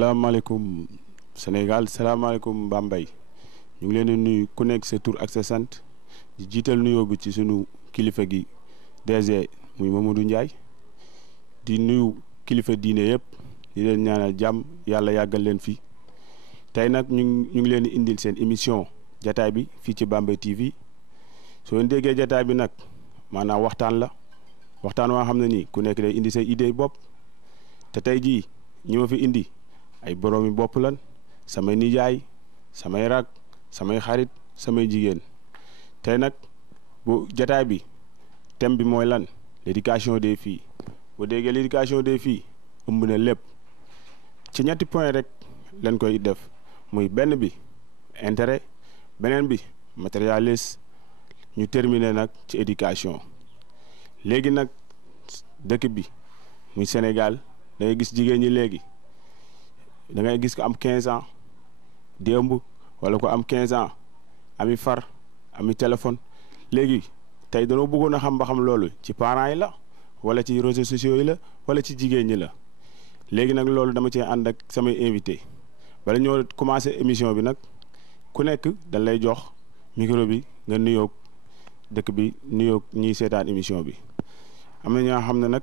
salaamaaleykum Sénégal salaamaaleykum Bambey ñu ngi leen di nuyu ku nekk sa tur ak sa sant di jiital nuyoo bi ci sunu kilifa gi DG muy Mamadou Ndiaye di nuyu kilifa diine yëpp di leen ñaanal jàmm yàlla yàggal leen fi tey nag ñu ngi leen di indil seen émission jataay bi fii ci Bambey TV soo leen déggee jataay bi nag maanaam waxtaan la waxtaan waa xam ne nii ku nekk day indi say idée bopp te tey jii ñi ma fi indi ay boroomi bopp lan samay nijaay samay rak samay xarit samay jigéen tey nag bu jataay bi thème bi mooy lan l'éducation des filles boo déggee l'éducation des filles ëmb na lépp ci ñetti point rek lañ koy def muy benn bi intérêt beneen bi matérialiste ñu terminer nag ci éducation léegi nag dëkk bi muy Sénégal da ngay gis jigéen ñi léegi da ngay gis ko am 15 ans di ëmb wala ko am 15 ans ami far ami téléphone léegi tey dañoo bëggoon a xam ba xam loolu ci parents yi la wala ci réseaux sociaux yi la wala ci jigéen ñi la léegi nag loolu dama cee ànd ak samay invité bala ñoo commencé émission bi nag ku nekk dañ lay jox micro bi nga nuyoog dëkk bi nuyoog ñiy seetaan émission bi am na ñoo xam ne nag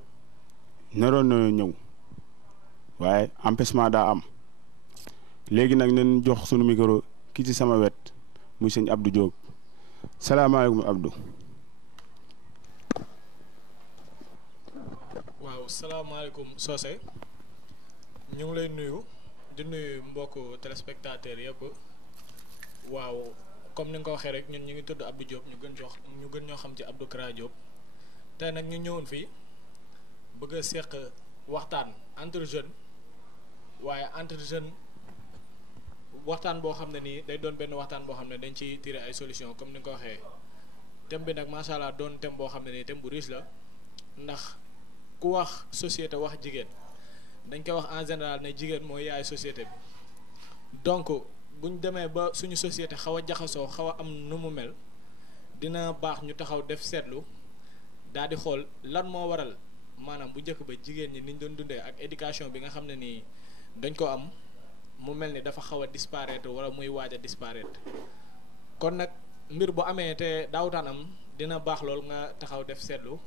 naroon na ñëw waaye empêchement daa am léegi nag nañ jox sunu micro ki ci sama wet muy sëñ Abdou Diop salaamaaleykum Abdou. waaw salaamaaleykum Socé ñu ngi lay nuyu di nuyu mbokku téléspectateurs yëpp waaw comme ni nga ko waxee rek ñun ñu ngi tudd Abdou Diop ñu gën ñoo xam ci Abdou Kara Diop tey nag ñu ñëwoon fii bëgg a seq waxtaan entre jeunes waaye entre jeunes waxtaan boo xam ne nii day doon benn waxtaan boo xam ne dañ ci tirer ay solution comme ni nga ko waxee thème bi nag macha allah doon thème boo xam ne nii thème bu riche la ndax ku wax société wax jigéen dañ koy wax en général ne jigéen mooy yaay société bi donc buñ demee ba suñu société xaw a jaxasoo xaw a am nu mu mel dina baax ñu taxaw def seetlu daal di xool lan moo waral maanaam bu njëkk ba jigéen ñi niñ doon dundee ak éducation bi nga xam ne nii dañ ko am mu mel ni dafa xaw a disparaître wala muy waaj a disparaître kon nag mbir bu amee te daawutaan am dina baax lool nga taxaw def seetlu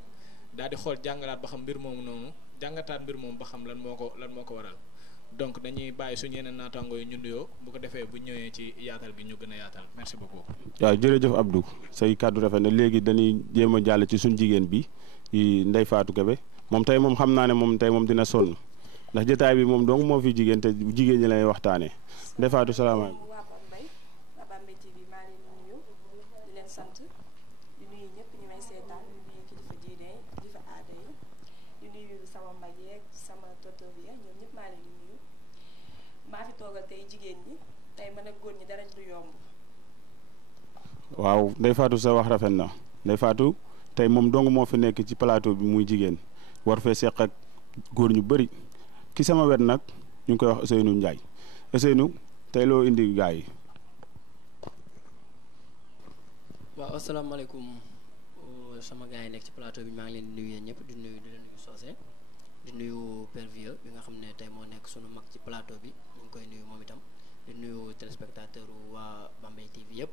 daal di xool jàngalaat ba xam mbir moomu noonu jàngataat mbir moomu ba xam lan moo ko waral donc dañuy bàyyi suñu yeneen naataango yi ñu nuyoo bu ko defee bu ñëwee ci yaatal gi ñu gën a yaatal merci beaucoup. waaw jërëjëf Abdou say kàddu rafet na léegi dañuy jéem a jàll ci suñu jigéen bi di Ndeye Fatou Kébé moom tey moom xam naa ne moom tey moom dina sonn ndax jotaay bi moom donc moo fi jigéen te jigéen ñi lay waxtaanee Ndeye Fatou salaamaaleykum. waa Bambey TV maa ngi leen di nuyu di leen sant di nuyu ñëpp ñi may seetaan di nuyu kilifa diine kilifa aada yi di nuyu sama mag yeeg sama tonton bi ñoom ñëpp maa leen di nuyu maa fi toogal tey jigéen ñi tey mën a góor ñi dara du yomb. waaw Ndeye Fatou sa wax rafet na Ndeye Fatou tey moom dong moo fi nekk ci plateau bi muy jigéen war fee seq ak góor ñu bëri ki sama wet nag ñu ngi koy wax Ousseynou Ndiaye Ousseynou tey loo indi gaa yi. waaw asalaamaaleykum sama gars yi nekk ci plateau bi maa ngi leen di nuyu yéen ñëpp di leen nuyu Socé di nuyu Père Vieux bi nga xam ne tey moo nekk sunu mag ci plateau bi ñu ngi koy nuyu moom itam di nuyu téléspectateur waa Bambey TV yëpp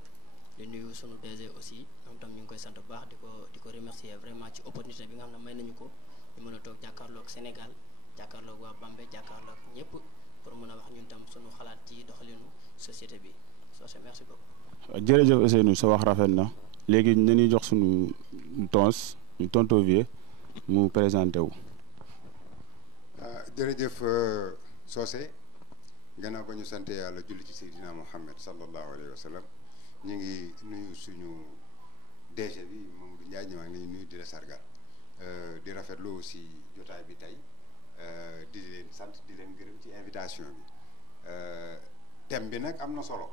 di nuyu sunu DG aussi moom itam ñu ngi koy sant bu baax di ko remercier vraiment ci opportunité bi nga xam ne may nañu ko ñu mën a toog jàkkaarloog Sénégal jàkkaarloog waa Bambey jàkkaarloog ñëpp pour mën a wax ñun tam sunu xalaat ci doxalinu société bi Socé merci beaucoup. jërëjëf Ousseynou sa wax rafet na léegi nañuy jox sunu tonton Vieux mu présenté wu. jërëjëf Socé gannaaw ba ñu sant yàlla julli ci Seydina Mohamed sallallahu alayhi wa sallam ñu ngi nuyu suñu DG bi Mamadou Ndiaye ñu maa ngi lay nuyu di la sargal di rafetlu aussi jotaay bi tey di leen sant di leen gërëm ci invitation bi thème bi nag am na solo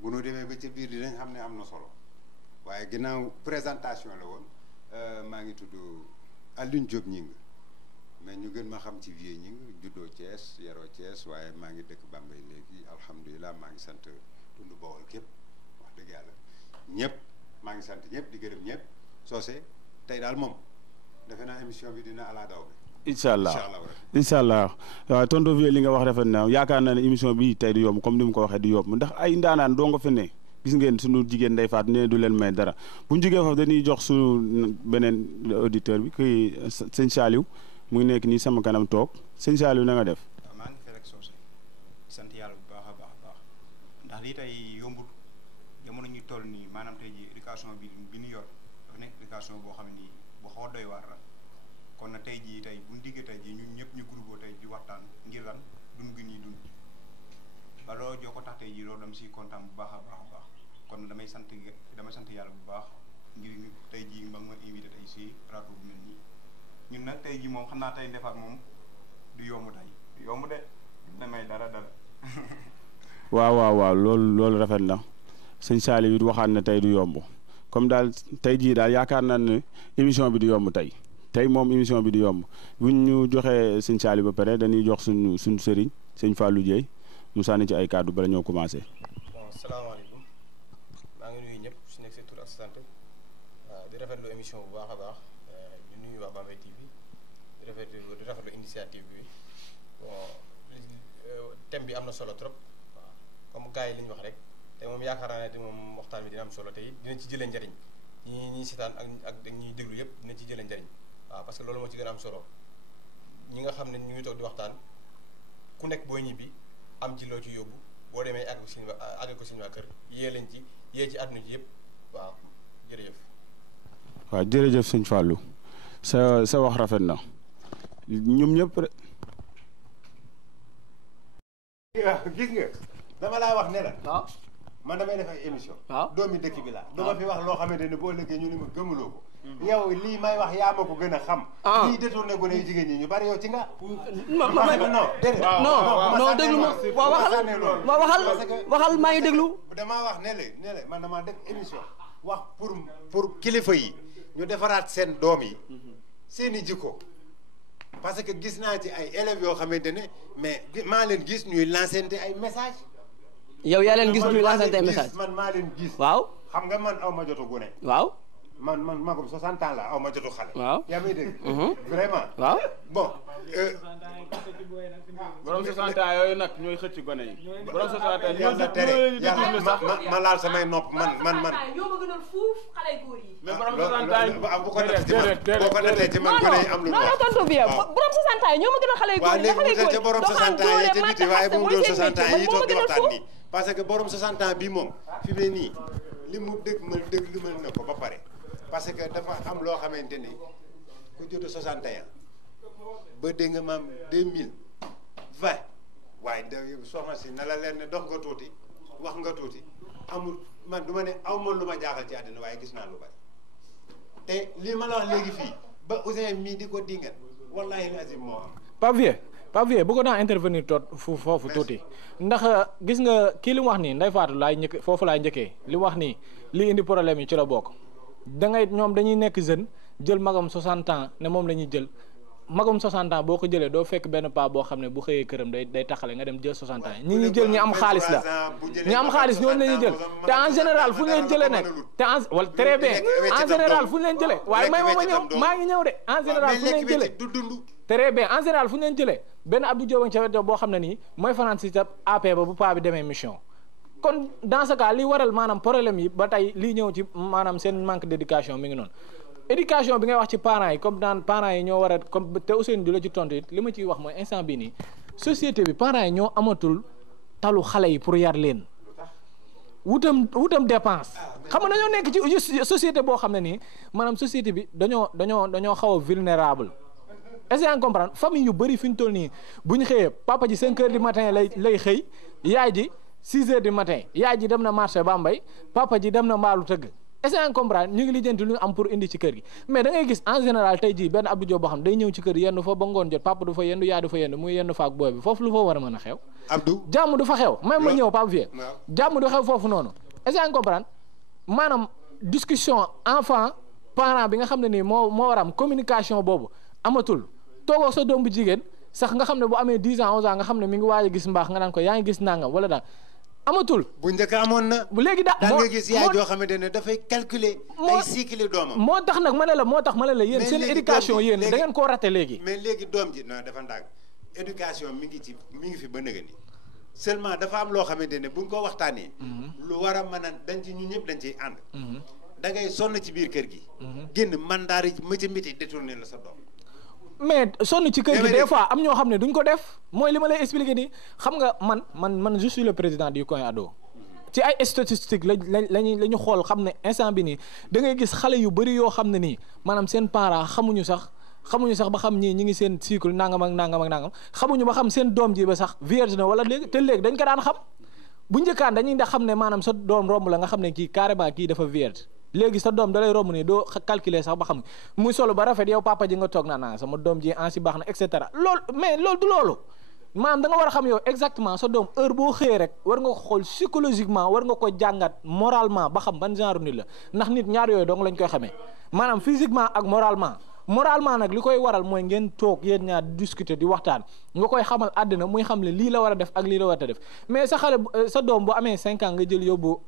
bu nu demee ba ca biir dinañ xam ne am na solo waaye ginnaaw présentation la woon maa ngi tudd Alioune Diop Gningue mais ñu gën ma xam ci Vieux Gningue juddoo Thiès yaroo Thiès waaye maa ngi dëkk Bambey léegi alhamdulilah maa ngi sant tund Bawol képp wax dëgg yàlla ñëpp maa ngi sant ñëpp di gërëm ñëpp Socé tey daal moom defe naa émission bi dina ala daw bi incha allah waaw tonton Vieux li nga wax rafet na yaakaar naa ne émission bi tey du yomb comme ni mu ko waxee du yomb ndax ay ndaanaan doo nga fi ne gis ngeen sunu jigéen Ndeye Fatou nee du leen may dara bu ñu jógee foofu dañuy jox sunu beneen auditeur bi kii sëñ Saliou mu ngi nekk nii sama kanam toog sëñ Saliou na nga def. waaw maa ngi fi rek soose sant yàlla bu baax a baax a baax ndax lii tey yombut jamono ñu toll nii maanaam tey ji éducation bi ñu yor dafa nekk éducation boo xam ne nii bu xaw a doy waar la kon nag tey jii tey bu ñu diggee tey jii ñun ñëpp ñu groupé tey di waxtaan ngir lan dund gi ñuy dund ba loolu joo ko tax tey jii loolu dama siy kontaan bu baax a baax a baax kon damay sant yàlla bu baax ngir tey jii ma invité tey si plateau bu mel nii ñun nag tey jii moom xam naa tey ndefaat moom du yomb tey du yomb de dina may dara. waaw loolu rafet na sëñ Saliou it waxaat na tey du yomb comme daal tey jii daal yaakaar naa ne émission bi du yomb tey moom émission bi du yomb buñ ñu joxee sëñ Saliou ba pare dañuy jox suñu sëriñ sëñ Fallou Dieye mu sànni ci ay kàddu bala ñoo commencé. bon salaamaaleykum maa ngi nuyu ñëpp su nekk seen tur ak sant di rafetlu émission bu baax a baax di nuyu waa Bambey TV di rafetlu initiative bi bon thème bi am na solo trop waaw comme gars yi li ñu wax rek te moom yaakaar naa ne te moom waxtaan bi dina am solo tey dinañ ci jëlee njëriñ ñi seetaan ak ñiy déglu yëpp dinañ ci jëlee njëriñ waaw parce que loolu moo ci gën a am solo ñi nga xam ne ñu ngi toog di waxtaan ku nekk booy ñibbi am ci loo ci yóbbu boo demee àgg ko suñu waa kër yee leen ci yee ci àdduna ji yëpp waaw jërëjëf. waaw jërëjëf sëñ Fallou sa wax rafet na ñoom ñëpp rek. gis nga dama laa wax ne la. waaw man damay def ay émission. waaw doomi dëkk bi laa. dama fi wax loo xamante ne boo lëggee ñu ne ma gëmuloo ko. yow lii may wax yaa ma ko gën a xam. lii détourné gone yu jigéen ñi ñu bari yow ci nga. non déedéet. non déglu ma waaw waxal maa ngi déglu. damaa wax ne la man damaa def émission wax pour kilifa yi ñu defaraat seen doom yi seen i jikko parce que gis naa ci ay élèves yoo xamante ne mais maa leen gis ñuy lancer ay message yow yaa leen gis ñuy lancer ay message man maa leen gis. waaw xam nga man aw ma jotu gune. waaw. man magum 60 ans la aw ma jotu xale. waaw yaa may dégg. vraiment. waaw bon. borom 60 ans yooyu nag ñooy xëcc gone yi. borom 60 ans yàlla tere ma laal samay nopp man. ñoo ma gënal fuuf xale góor yi. mais borom 60 ans yi bu ko def ci man boo ko defee ci man gone yi am lu ñu wax. non tonton bi borom 60 ans yi ñoo ma gënal xale góor yi. waaw léegi mu ca borom 60 ans yi te biti waaye bu mu doon 60 ans yi toog di waxtaan nii parce que borom 60 ans bii moom fi mu ne nii li mu dëgmal na ko ba pare parce que dafa am loo xamante ni ku judd 61 ba dégg nga maam 2020 waaye soxna si na la leen ne dox nga tuuti wax nga tuuti amul man du ma ne aw ma lu ma jaaxal ci àddina waaye gis naa lu bari te lii ma la wax léegi fii ba Ousseyn mii di ko dingat wallahi lazim moo am. Pape Vieux bëggoon naa intervenir foofu tuuti ndax gis nga kii li mu wax nii Ndeye Fatou foofu laay njëkkee li mu wax nii li indi problème yi ci la bokk ñoom dañuy nekk jeune jël magam 60 ans ne moom la ñuy jël magam 60 ans boo ko jëlee doo fekk benn paa boo xam ne bu xëyee këram day taxale nga dem jël 60 ans ñi ñuy jël ñi am xaalis la ñi am xaalis ñooñu la ñuy jël te en général fu ñu leen jëlee nag wala très bien en général fu ñu leen jëlee waaye may ma ñëw maa ngi ñëw de en général fu ñu leen jëlee très bien en général fu ñu leen jëlee benn Abdou Diop ca wet boo xam ne nii mooy fanaan si AP ba bu paa bi demee mission kon dans ce cas li waral maanaam problème yi ba tey lii ñëw ci maanaam seen manque d' éducation mi ngi noonu éducation bi ngay wax ci parents yi comme daan parents yi ñoo war a comme te Ousseynou di la ci tontu it li ma ciy wax mooy instant bii nii société bi parents yi ñoo amatul talu xale yi pour yar leen wutam dépense xam nga dañoo nekk ci société boo xam ne nii maanaam société bi dañoo xaw a vulnérable est-ce que comprendre famille yu bëri fi ñu toll nii bu ñu xëyee papa ji 5 heures du matin lay xëy yaay ji 6 heures du matin yaay ji dem na marché Bambey papa ji dem na mbaalu tëgg est-ce que comprendre ñu ngi lijjanti lu ñu am pour indi ci kër gi mais da ngay gis en général tey jii benn Abdou Diop boo xam day ñëw ci kër yendu fa ba ngoon jot papa du fa yendu yaay du fa yendu muy yendu fa ak booy bi foofu lu fa war a mën a xew Abdou jàmm du fa xew même ma ñëw Pape Vieux jàmm du xew foofu noonu est-ce que comprendre maanaam discussion enfant parent bi nga xam ne nii moo war a am communication boobu amatul toogoo sa doom bu jigéen sax nga xam ne bu amee 10 ans 11 ans nga xam ne mi ngi waaj a gis mbaax nga naan ko yaa ngi gis nangam wala daal amatul. bu njëkk amoon na. bu léegi da nga gis yaay joo xamante ne dafay calculer. ay cycle doomam. moo tax nag ma ne la yéen seen éducation yéen da ngeen koo raté léegi. mais léegi doom ji non dafa ndàgg éducation mi ngi fi ba nëgë ni seulement dafa am loo xamante ne buñ ko waxtaanee. lu war a mën a dañ ci ñun ñëpp dañ ciy ànd. da ngay sonn ci biir kër gi. génn mandaar yi mëcc miti détourné la sa doom. mais sonn ci kër gi des fois am ñoo xam ne duñ ko def mooy li ma lay expliquer nii xam nga man je suis le président du coin ado ci ay statistiques la ñu xool xam ne instant bi nii da ngay gis xale yu bëri yoo xam ne nii maanaam seen parents xamuñu sax ba xam ñii ñi ngi seen cycle nangam ak nangam ak nangam xamuñu ba xam seen doom ji ba sax vierge na wala léegi te léegi dañ ko daan xam bu njëkkaan dañuy ndax xam ne maanaam sa doom romb la nga xam ne kii carrément kii dafa vierge léegi sa doom da lay romb nii doo calculer sax ba xam muy solo ba rafet yow papa ji nga toog naa sama doom ji ansi baax na et cetera loolu mais loolu du loolu maanaam da nga war a xam yow exactement sa doom heure boo xëyee rek war nga ko xool psychologiquement war nga ko jàngat moralement ba xam ban genre nit la ndax nit ñaar yooyu dong lañ koy xamee maanaam physiquement ak moralement nag li koy waral mooy ngeen toog yéen ñaar discuter di waxtaan nga koy xamal àddina muy xam ne lii la war a def ak lii la war a def mais sa xale sa doom bu amee 5 ans nga jël yóbbu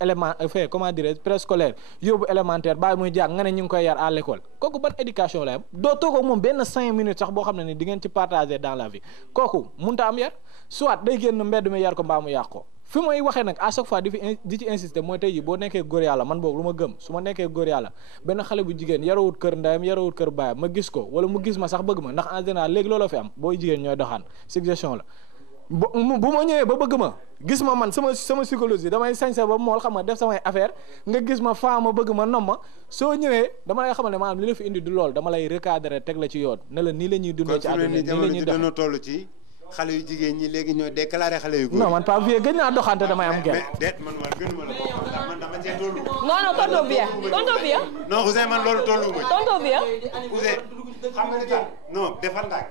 élément fait comment dirais préscolaire yóbbu élémentaire bàyyi muy jàng nga ne ñu ngi koy yar à l'école kooku ban éducation la am doo toog ak moom benn 5 minutes sax boo xam ne ni di ngeen ci partager dans la vie kooku munta am yar soit day génn mbedd mi yar ko mbaa mu yàq ko fi may waxee nag à chaque fois di ci insister mooy tey jii boo nekkee góor yàlla man boobu lu ma gëm su ma nekkee góor yàlla benn xale bu jigéen yarawut kër ndeyam yarawut kër baayam ma gis ko wala mu gis ma sax bëgg ma ndax en général léegi looloo fi am booy jigéen ñooy doxaan suggestion la bu ma ñëwee ba bëgg ma gis ma man sama psychologie damay sañse ba mool xam nga def samay affaire nga gis ma faa ma bëgg ma nom ma soo ñëwee dama lay xamal ne maanaam li la fi indi du lool dama lay recadrer teg la ci yoon ne la nii la ñuy dundee ci àdduna nii la ñuy dox toll ci xale yu jigéen ñi léegi ñoo déclaré xale yu góor non man pas vieux gëj naa doxante damay am gerte. mais déet man gënuma la ko ndax man dama cee tollu. non tonton Vieux. non Ousseyn man loolu tollu ma. tonton Vieux. Ousseyn xam nga ni tax non defal ndànk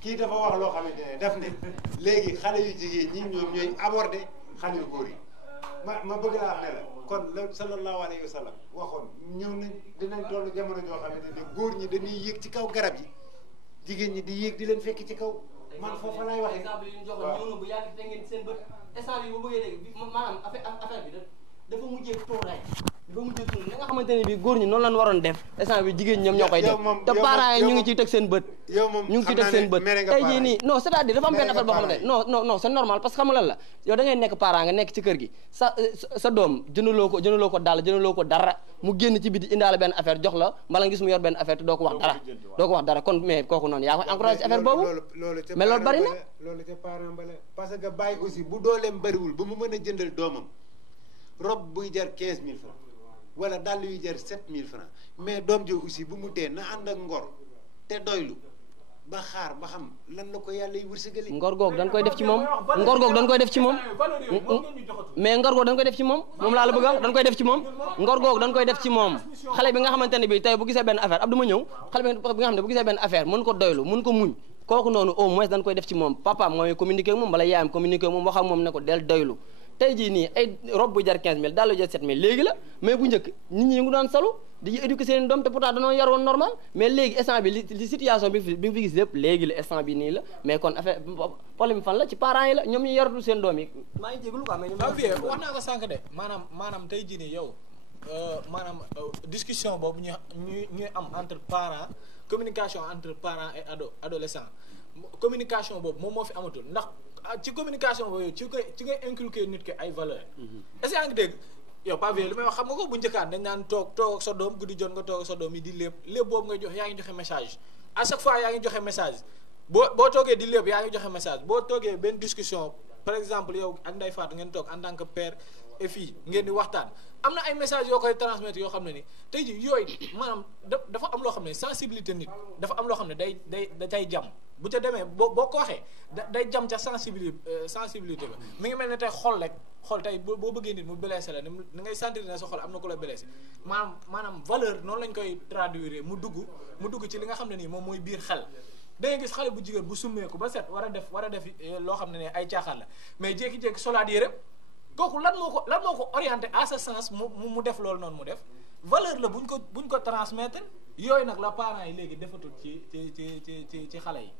kii dafa wax loo xamante ne daf ne léegi xale yu jigéen ñi ñoom ñooy aborder xale yu góor yi ma bëgg laa wax ne la kon la sallallahu alayhi wa sallam waxoon ñëw nañ dinañ toll jamono joo xamante ne góor ñi dañuy yéeg ci kaw garab yi jigéen ñi di yéeg di leen fekk ci kaw. man foofu laay waxee exemple yi ñu joxoon ñëw na bu yàgg te ngeen seen bët instant bi bu bëggee léegi maanaam affaire bi dafa mujjee tuuraay dafa mujjee tuur li nga xamante ne bi góor ñi noonu lañ waroon def instant bi jigéen ñoom ñoo koy def te parents yi ñu ngi ciy teg seen bët ñu ngi ciy teg seen bët tey jii nii non c'est-à-dire dafa am benn affaire boo xamante ne non c'est normal parce que xam nga lan la yow da ngay nekk parent nga nekk ci kër gi sa doom jëndaloo ko dàll jëndaloo ko dara mu génn ci biti indaale benn affaire jox la mbala nga gis mu yor benn affaire te doo ko wax dara kon mais kooku noonu yaa koy encouragé ci affaire boobu mais loolu bari na loolu ca parent ba la parce que bàyyi aussi bu dooleem bariwul ba mu mën a jëndal doomam robe buy jar 15000 francs wala dàll yuy jar 7000 francs mais doom ji aussi bu mu tee na ànd ak ngor te doylu ba xaar ba xam lan la ko yàlla yi wërsëgali. ngor googu dañ koy def ci moom ngor googu dañ koy def ci moom mais ngor googu dañ koy def ci moom laa la bëgg a wax dañ koy def ci moom ngor googu dañ koy def ci moom xale bi nga xamante ne bi tey bu gisee benn affaire ab du ma ñëw xale bi nga xam ne bu gisee benn affaire mën ko doylu mën ko muñ kooku noonu au moins dañ koy def ci moom papaam mooy communiquer ak moom wala yaayam communiquer ak moom wax ak moom ne ko del doylu tey jii nii ay robe bu jar 15000 daal lu jar 7000 léegi la mais bu njëkk nit ñi ngi daan salu di éduquer seen doom te pourtant dañoo yaroon normal mais léegi instant bi li situation bi fi gis lépp léegi la instant bi nii la mais kon affaire problème fan la ci parents yi la ñoom ñu yaratul seen doom yi maa ngi jégalu quoi mais wax naa ko sànq de maanaam tey jii nii yow maanaam discussion boobu ñuy am entre parents communication entre parents et adolescents communication boobu moom moo fi amatul ndax ci communication boobu ci ngay inculquer nit ki ay valeurs est-ce que yaa ngi dégg yow pas lu may wax xam nga ko bu njëkkaan dañ naan toog ak sa doom guddi jot nga toog ak sa doom yi di lépp boobu ngay jox yaa ngi joxe message à chaque fois yaa ngi joxe message boo toogee di lépp yaa ngi joxe message boo toogee benn discussion par exemple yow ak Ndeye Fatou ngeen toog en tant que père et fille ngeen di waxtaan am na ay messages yoo koy transmettre yoo xam ne ni tey jii yooyu maanaam dafa am loo xam ne sensibilité nit dafa am loo xam ne day jam bu ca demee boo ko waxee day jam ca sensibilité ba mi ngi mel ne tey xol tey boo bëggee nit mu blessé la ni ngay sentir ne sa xol am na ko la blessé maanaam valeur noonu lañ koy traduire mu dugg ci li nga xam ne nii moom mooy biir xel da ngay gis xale bu jigéen bu summeeku ba set war a def loo xam ne ne ay caaxaan la mais jékki-jékki solaat yére kooku lan moo ko orienté à ce sens mu def loolu noonu mu def valeur la buñ ko transmettre yooyu nag la parents yi léegi defatul ci xale yi.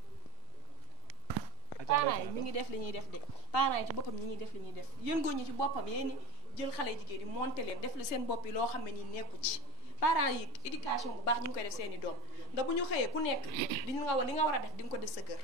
parents yi mi ngi def li ñuy def de parents yi ci boppam ñi ngi def li ñuy def yéen góor ñi ci boppam yéen jël xale jigéen yi monté leen def la seen bopp yi loo xam ne nii nekku ci parents yi éducation bu baax ñu ngi koy def seen i doom ndax bu ñu xëyee ku nekk li nga war a def di nga ko def sa kër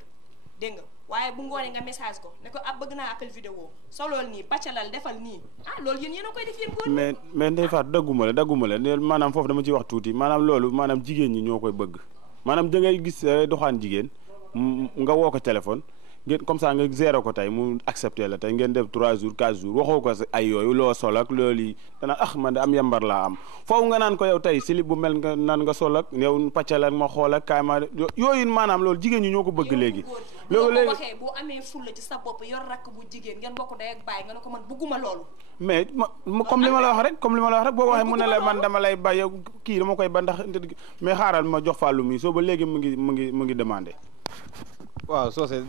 dégg nga waaye bu ngoonee nga message ko ne ko bëgg naa appel vidéo solool nii pàccalal defal nii loolu yéen a koy def yéen góor ñi mais Ndeye Fatou dagguma la maanaam foofu dama ciy wax tuuti maanaam loolu maanaam jigéen ñi ñoo koy bëgg maanaam da ngay gis doxaan jigéen nga woo ko téléphone ngeen comme ça nga zéro ko tey mu accepté la tey ngeen def 3 jours 4 jours waxoo ko ay yooyu loo sol ak loolu yi dana man de am yambar laa am foofu nga naan ko yow tey silib bu mel nga naan nga sol ak yow pàccalan ma xool ak kaay ma yooyu maanaam loolu jigéen ñi ñoo ko bëgg léegi loolu léegi waxee boo amee fulla ci sa bopp yor rakk bu jigéen ngeen bokk day ak bàyyi nga ne ko man bëgguma loolu mais comme li ma la wax rek boo waxee mu ne la man dama lay bàyyi kii dama koy ba ndax mais xaaral ma jox fàllu mi soo ba léegi mu ngi demandé waaw Socé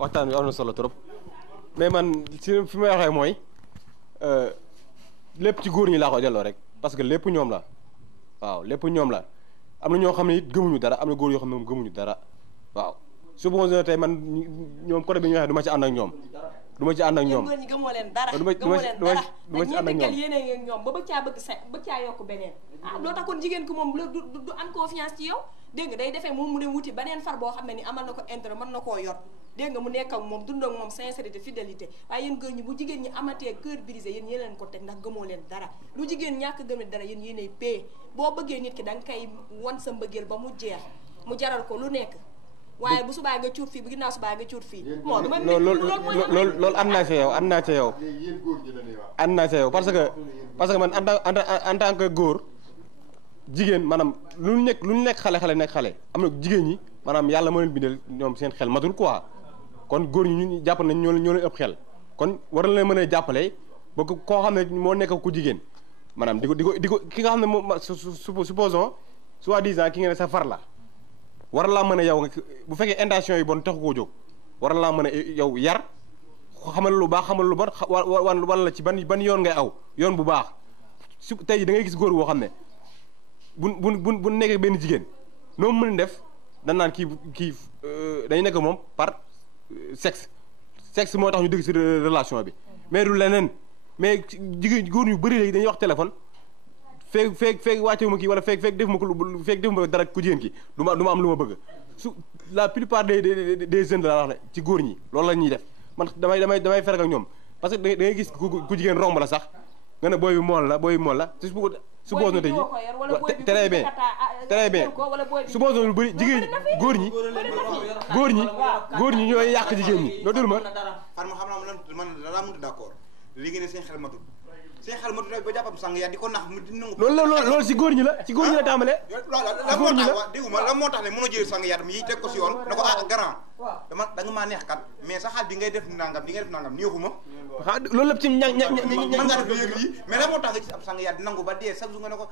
waxtaan bi am na solo trop mais man fi may waxee mooy lépp ci góor ñi laa ko delloo rek parce que lépp ñoom la waaw lépp ñoom la am na ñoo xam ne it gëmuñu dara am na góor yoo xam ne moom gëmuñu dara waaw supposé tey man ñoom côté bi ñu waxee du ma ci ànd ak ñoom góor ñi gëmoo leen dara gëmoo leen dara yéene ñoom ba bëgg caa yokk beneen loo tax kon jigéen ko moom du am confiance ci yow dégg nga day defee moom mu dem wuti beneen far boo xam ne ni amal na ko intérêt mën na koo yor dégg nga mu nekk ak moom dund ak moom sincérité fidélité waaye yéen góor ñi bu jigéen ñi amatee cœur brisé yéen leen ko teg ndax gëmoo leen dara lu jigéen ñàkk gëm dara yéen yéenay pay boo bëggee nit ki da nga koy wan sa mbëggeel ba mu jeex mu jaral ko lu nekk waaye bu subaa nga cuut fii bu ginnaaw subaa nga cuut fii loolu am naa ca yow parce que man en tant que góor jigéen maanaam lu ñu nekk xale nekk xale am na jigéen ñi maanaam yàlla moo leen bindal ñoom seen xel matul quoi kon góor ñi ñu jàpp nañ ñoo leen ëpp xel kon war na leen mën a jàppale ba koo xam ne moo nekk ku jigéen maanaam di ko ki nga xam ne moom supposons soi-disant ki nga ne sa far la war laa mën a yow bu fekkee intention yi bon taxu koo jóg war laa mën a yow yar xamal lu baax xamal lu bon wan la ci ban yoon ngay aw yoon bu baax su tey da ngay gis góor boo xam ne bu nekkee benn jigéen noo mën def dañ naan kii dañu nekk moom par sexe moo tax ñu dëgg ci relation bi mais du leneen mais jigéen góor ñu bëri léegi dañuy wax téléphone feeg wàccewu ma kii wala feeg def ma ko feeg def ma dara ku jigéen ki du ma am lu ma bëgg la plupart des jeunes la wax ne ci góor ñi loolu la ñuy def man damay ferag ak ñoom parce que da ngay gis ku jigéen romb la sax nga ne booy bi mool la suppose na tey très bien suppose lu bëri jigéen góor ñi ñooy yàq jigéen ñi loolu dul ma xam na man laa mënut d'accord léegi ne seen xel matul seen xel matul rek ba jàppam sang yaa di ko nax mu di nangu loolu si góor ñi la tàmbalee la moo tax ne mënoo jël sang yaa yi teg ko si yoon na ko grand da nga maa neex kat mais sa xaal bi ngay def nangam neexuma loolu lépp ci mën nga def léegi lii mais la moo tax nga gis ab sang yaa di nangu ba dee chaque jour nga ne ko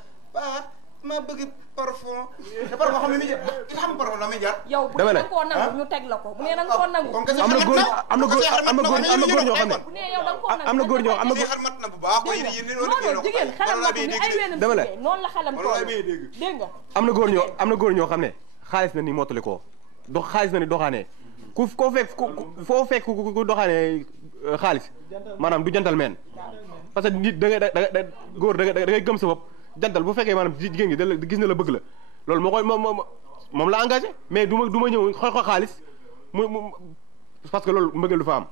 ma bëgg parfum te parfum xam ne mi xam parfum la muy jar yow bu dee koo nangu ñu teg la ko bu nee da nga koo nangu am na góor ñoo xam ne bu nee yow da nga koo nangu am na góor ñoo am na xel mat na bu baax ko yéen noonu jigéen xelam mat ni ay wénam dama la noonu la xelam toll dégg nga am na góor ñoo xam ne xaalis na ni mottali ko xaalis na ni doxaanee foo fekk ku doxaanee xaalis maanaam du gentleman parce que nit góor da ngay gëm sa bopp jantal bu fekkee maanaam jigéen gi da gis na la bëgg la loolu moo koy moom la engagé mais du ma ñëw xool ko xaalis mu parce que loolu mbëggeel du fa am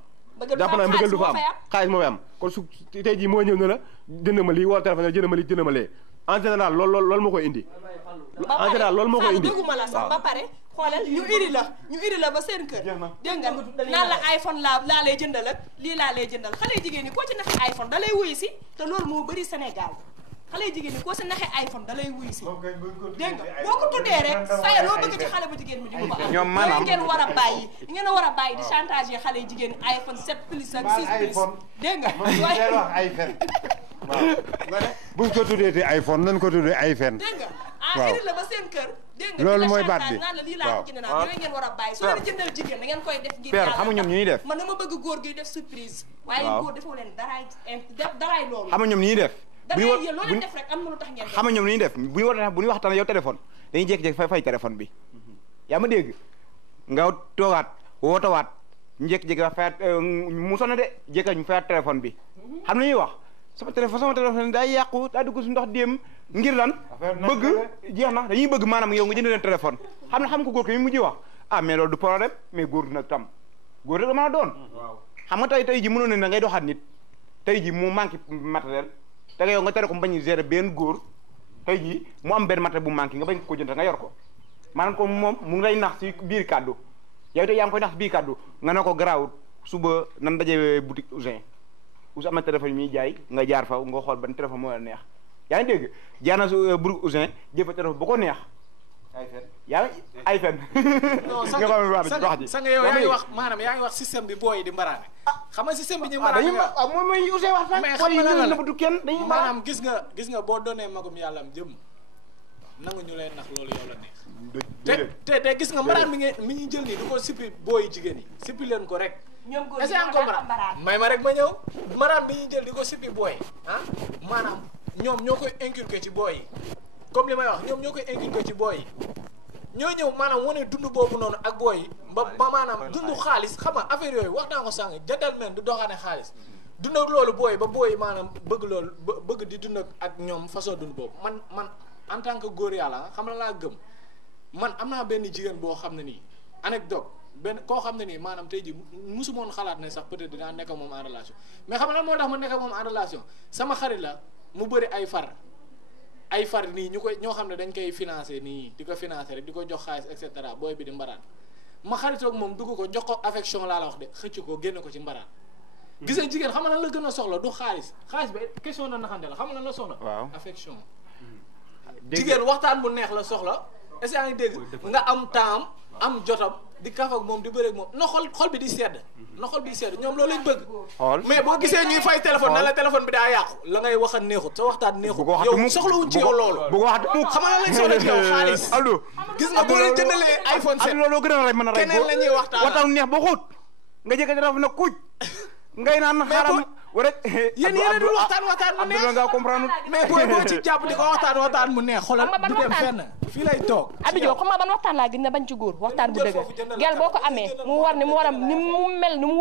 jàpp naa mbëggeel du fa am xaalis moo am kon su tey jii moo ñëw ne la jënd ma lii wala téléphone jënd ma lii jënd ma lee en général loolu moo koy indi en général loolu moo koy indi dëgguma la sax ba pare xoolal ñu iri la ba seen kër dégg nga naan la iPhone laa lay jëndal ak lii laa lay jëndal xale jigéen ñi koo ci naxe iPhone da lay wuyu si te loolu moo bëri Sénégal xale jigéen ñi koo si naxe iPhone da lay wuyu si dégg nga boo ko tuddee rek saa loo bëgg ci xale bu jigéen bi di ko am ñoom maanaam ngeen war a bàyyi di chantage xale jigéen ñi iPhone 7 plus ak 6 plus dégg nga buñ ko tuddee te iPhone nañ ko tuddee iPhone dégg nga iri la ba seen kër dégg nga loolu mooy baat bi naan la lii laa ko jënd naa yooyu ngeen war a bàyyi soo leen jëndal jigéen da ngeen koy def ngir père xam nga ñoom ñuy def man dama bëgg góor gi def surprise waaye góor defoo leen daraay loolu xam nga ñoom ñuy def dangay loo leen def rek am na lu tax ngeen xam nga ñoom ñuy def bu ñu waxtaan yow téléphone dañuy jékki-jékki fay téléphone bi yaa ma dégg nga toogaat wootawaat njëkk-jékki wax fayaat mu sonné de jékka ñu fayaat téléphone bi xam na ñuy wax sama téléphone day yàqu daa dugg si ndox déem ngir lan bëgg jeex na dañuy bëgg maanaam yow nga jënd leen téléphone xam ko góor ko mi mujj wax ah mais loolu du problème mais góor du nag tam góor rek la mën a doon xam nga tey ji mënoon ne na ngay doxaat nit tey ji mu manqué matériel te nga yow nga tere ko mu bañ gérer benn góor tey ji mu am benn matériel bu manqué nga bañ ko jënd nga yor ko maanaam ko moom mu ngi lay nax si biir kàddu yow tey yaa ngi koy nax si biir kàddu nga ne ko garaawut suba nan daje boutique Ouzin am na téléphone yi muy jaay nga jaar fa nga xool ban téléphone moo la neex yaa ngi dégg jaar na su boutique Ouzin jël fa téléphone bu ko neex yaa ngi ay fen non sang yow yaa ngi wax maanaam yaa ngi wax système bi booy di mbaraane xam nga système bi ñu mbaraane moom mooy Ouzin wax fa mais xam nga lan la nëbbatu kenn dañuy maanaam gis nga boo doonee magum yàlla am jëm nangu ñu leen nax loolu yow la neex te gis nga mbaraan mi ñuy jël nii du ko sippi booy jigéen yi sippi leen ko rek est-ce que ko mbaraan may ma rek ma ñëw mbaraan bi ñuy jël di ko sippi booy ah maanaam ñoom ñoo koy inculquer ci booy yi comme li may wax ñoom ñoo koy inculquer ci booy yi ñoo ñëw maanaam wane dund boobu noonu ak booy yi ba maanaam dund xaalis xam nga affaire yooyu wax naa ko sànq jadal men du doxaane xaalis dund ak loolu booy ba booy maanaam bëgg loolu bëgg di dund ak ñoom façon dund boobu man en tant que góor yàlla xam na laa gëm man am naa benn jigéen boo xam ne nii anecdote benn koo xam ne nii maanaam tey ji musumoon xalaat ne sax peut-être dinaa nekk moom en relation mais xam nga lan moo tax ma nekk moom en relation sama xarit la mu bëri ay far nii ñoo xam ne dañ koy financé nii di ko financé rek di ko jox xaalis et cetera booy bi di mbaraan ma xaritoog moom dugg ko jox ko affection laa la wax de xëcc ko génne ko ci mbaraan gis nga jigéen xam nga lan la gën a soxla du xaalis ba question na naxante la xam nga lan la soxla affection jigéen waxtaan bu neex la soxla est-ce que yaa ngi dégg nga am temps am jotam di kaf ak moom di bëre ak moom na xol bi di sedd ñoom loolu lañ bëgg mais boo gisee ñuy fay téléphone na la téléphone bi daa yàqu la ngay wax a neexut sa waxtaan neexut yow soxlawuñ ci yow loolu xam nga lañ soxla ci yow xaalis gis nga boo leen jëndalee iPhone 7 loolu gën a rey mën a rey keneen la ñuy waxtaan neex ba xóot nga jëkk téléphone na kuuj ngay naan xaaram rek yéen di waxtaan mu neex nga comprendre mais boo ci jàpp di ko waxtaan mu neex xoolal du dem fenn fii lay toog Abidjo xam nga ban waxtaan laa gis ne bañ ci góor waxtaan bu dëgër gel boo ko amee mu war ni mu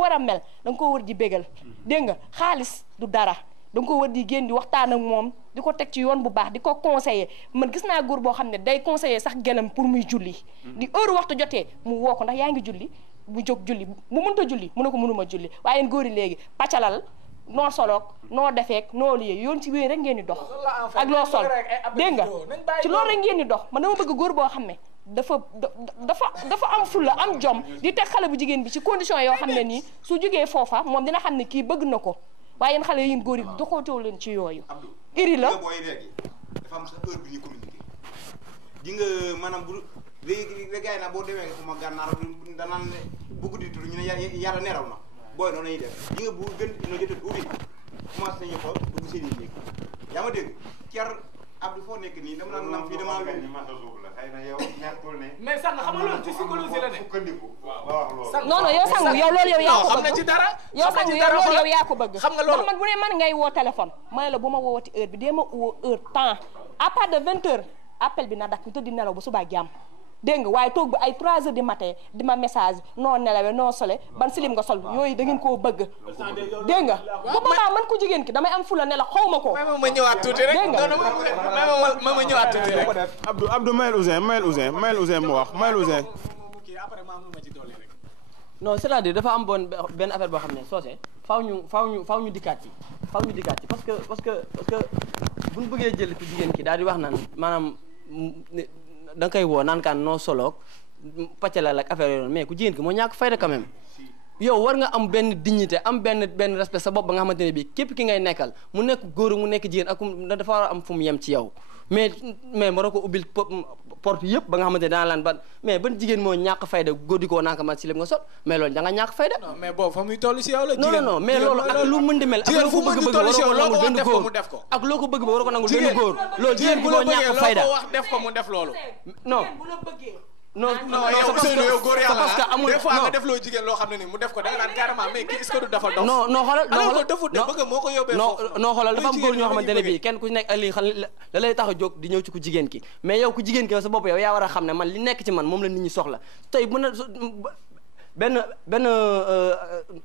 war a mel da nga koo war di bégal dégg nga xaalis du dara da nga ko war di génn di waxtaan ak moom di ko teg ci yoon bu baax di ko conseiller man gis naa góor boo xam ne day conseiller sax gelam pour muy julli di heure waxtu jotee mu woo ko ndax yaa ngi julli bu jóg julli bu mënta julli mu ne ko mënuma julli waaye yéen góor yi léegi pàccalal noo soloog noo defeek noo liyee yoon ci wéy rek ngeen di dox ak loo sol dégg nga ci loolu rek ngeen di dox man dama bëgg góor boo xam ne dafa am fulla am jom di teg xale bu jigéen bi ci condition yoo xam ne nii su jógee foofa moom dina xam ne kii bëgg na ko waaye yéen xale yi góor yi doxootoo leen ci yooyu iri la booy léegi dafa am sa heure bi ñuy communiquer di nga maanaam bu léegi gars yi nag boo demee nga xuma gànnaar danaan bu guddi tudd ñu ne yàlla neraw na booy noonu lañuy def di nga bu gën no jotee ubbi commencé nañu xool dugg seen i néeg yaa ma dégg cer Abdou foo nekk nii dama naan nam fii dama la xëy na yow ñàkkul ne mais sànq xam nga loolu ci psychologie la ne non yow sangu yow loolu yow yaa ko bëgg xam na ci dara yow sangu yow loolu yow yaa ko bëgg xam nga loolu man bu ne man ngay woo téléphone may la bu ma woowati heure bi dee ma woo heure temps à part de 20 heures appel bi na dak ñu tëdd nelaw ba subaa jàmm dégg nga waaye toog bi ay 3 heures du matin di ma message noo nelawee noo sole ban silim nga sol yooyu da ngeen koo bëgg dégg nga bu boobaa man ku jigéen ki damay am fula ne la xaw ma ko ma ñëwaat tuuti rek ma ñëwaat tuuti rek Abdou mayel Ouzin mu wax mayel Ouzin non c'est-à-dire dafa am benn affaire boo xam ne soosé faaw ñu dikkaat ci parce que bu ñu bëggee jël ci jigéen ki daal di wax naan maanaam da nga koy woo naan kaan noo soloog pàccalal ak affaire yooyu mais ku jigéen ki moo ñàkk fayda quand même yow war nga am benn dignité am benn respect sa bopp ba nga xamante ne bii képp ki ngay nekkal mu nekk góor mu nekk jigéen ak dafa war a am fu mu yem ci yow mais war ko ubbil porte yëpp ba nga xamante ne dana laan ban mais ban jigéen moo ñàkk fayda góor di koo naaka man si lépp nga sot mais loolu da nga ñàkk fayda non mais boobu fa muy toll si yow la non mais loolu ak lu mën di mel ak loo ko bëgg war ko nangul benn góor ak loo ko bëgg war ko nangul benn góor loolu jigéen bu ko ñàkk fayda loo ko wax def ko mu def loolu non non yow góor yàlla parce que amul des fois nga def loo jigéen loo xam ne ni mu def ko da nga naan carrément mais kii est-ce que du dafa dof non xoolal moo ko yóbbee non xoolal dafa am góor ñoo xamante ne bii kenn ku nekk ak li la lay tax a jóg di ñëw ci ku jigéen ki mais yow ku jigéen ki yow sa bopp yow yaa war a xam ne man li nekk ci man moom la nit ñi soxla tey benn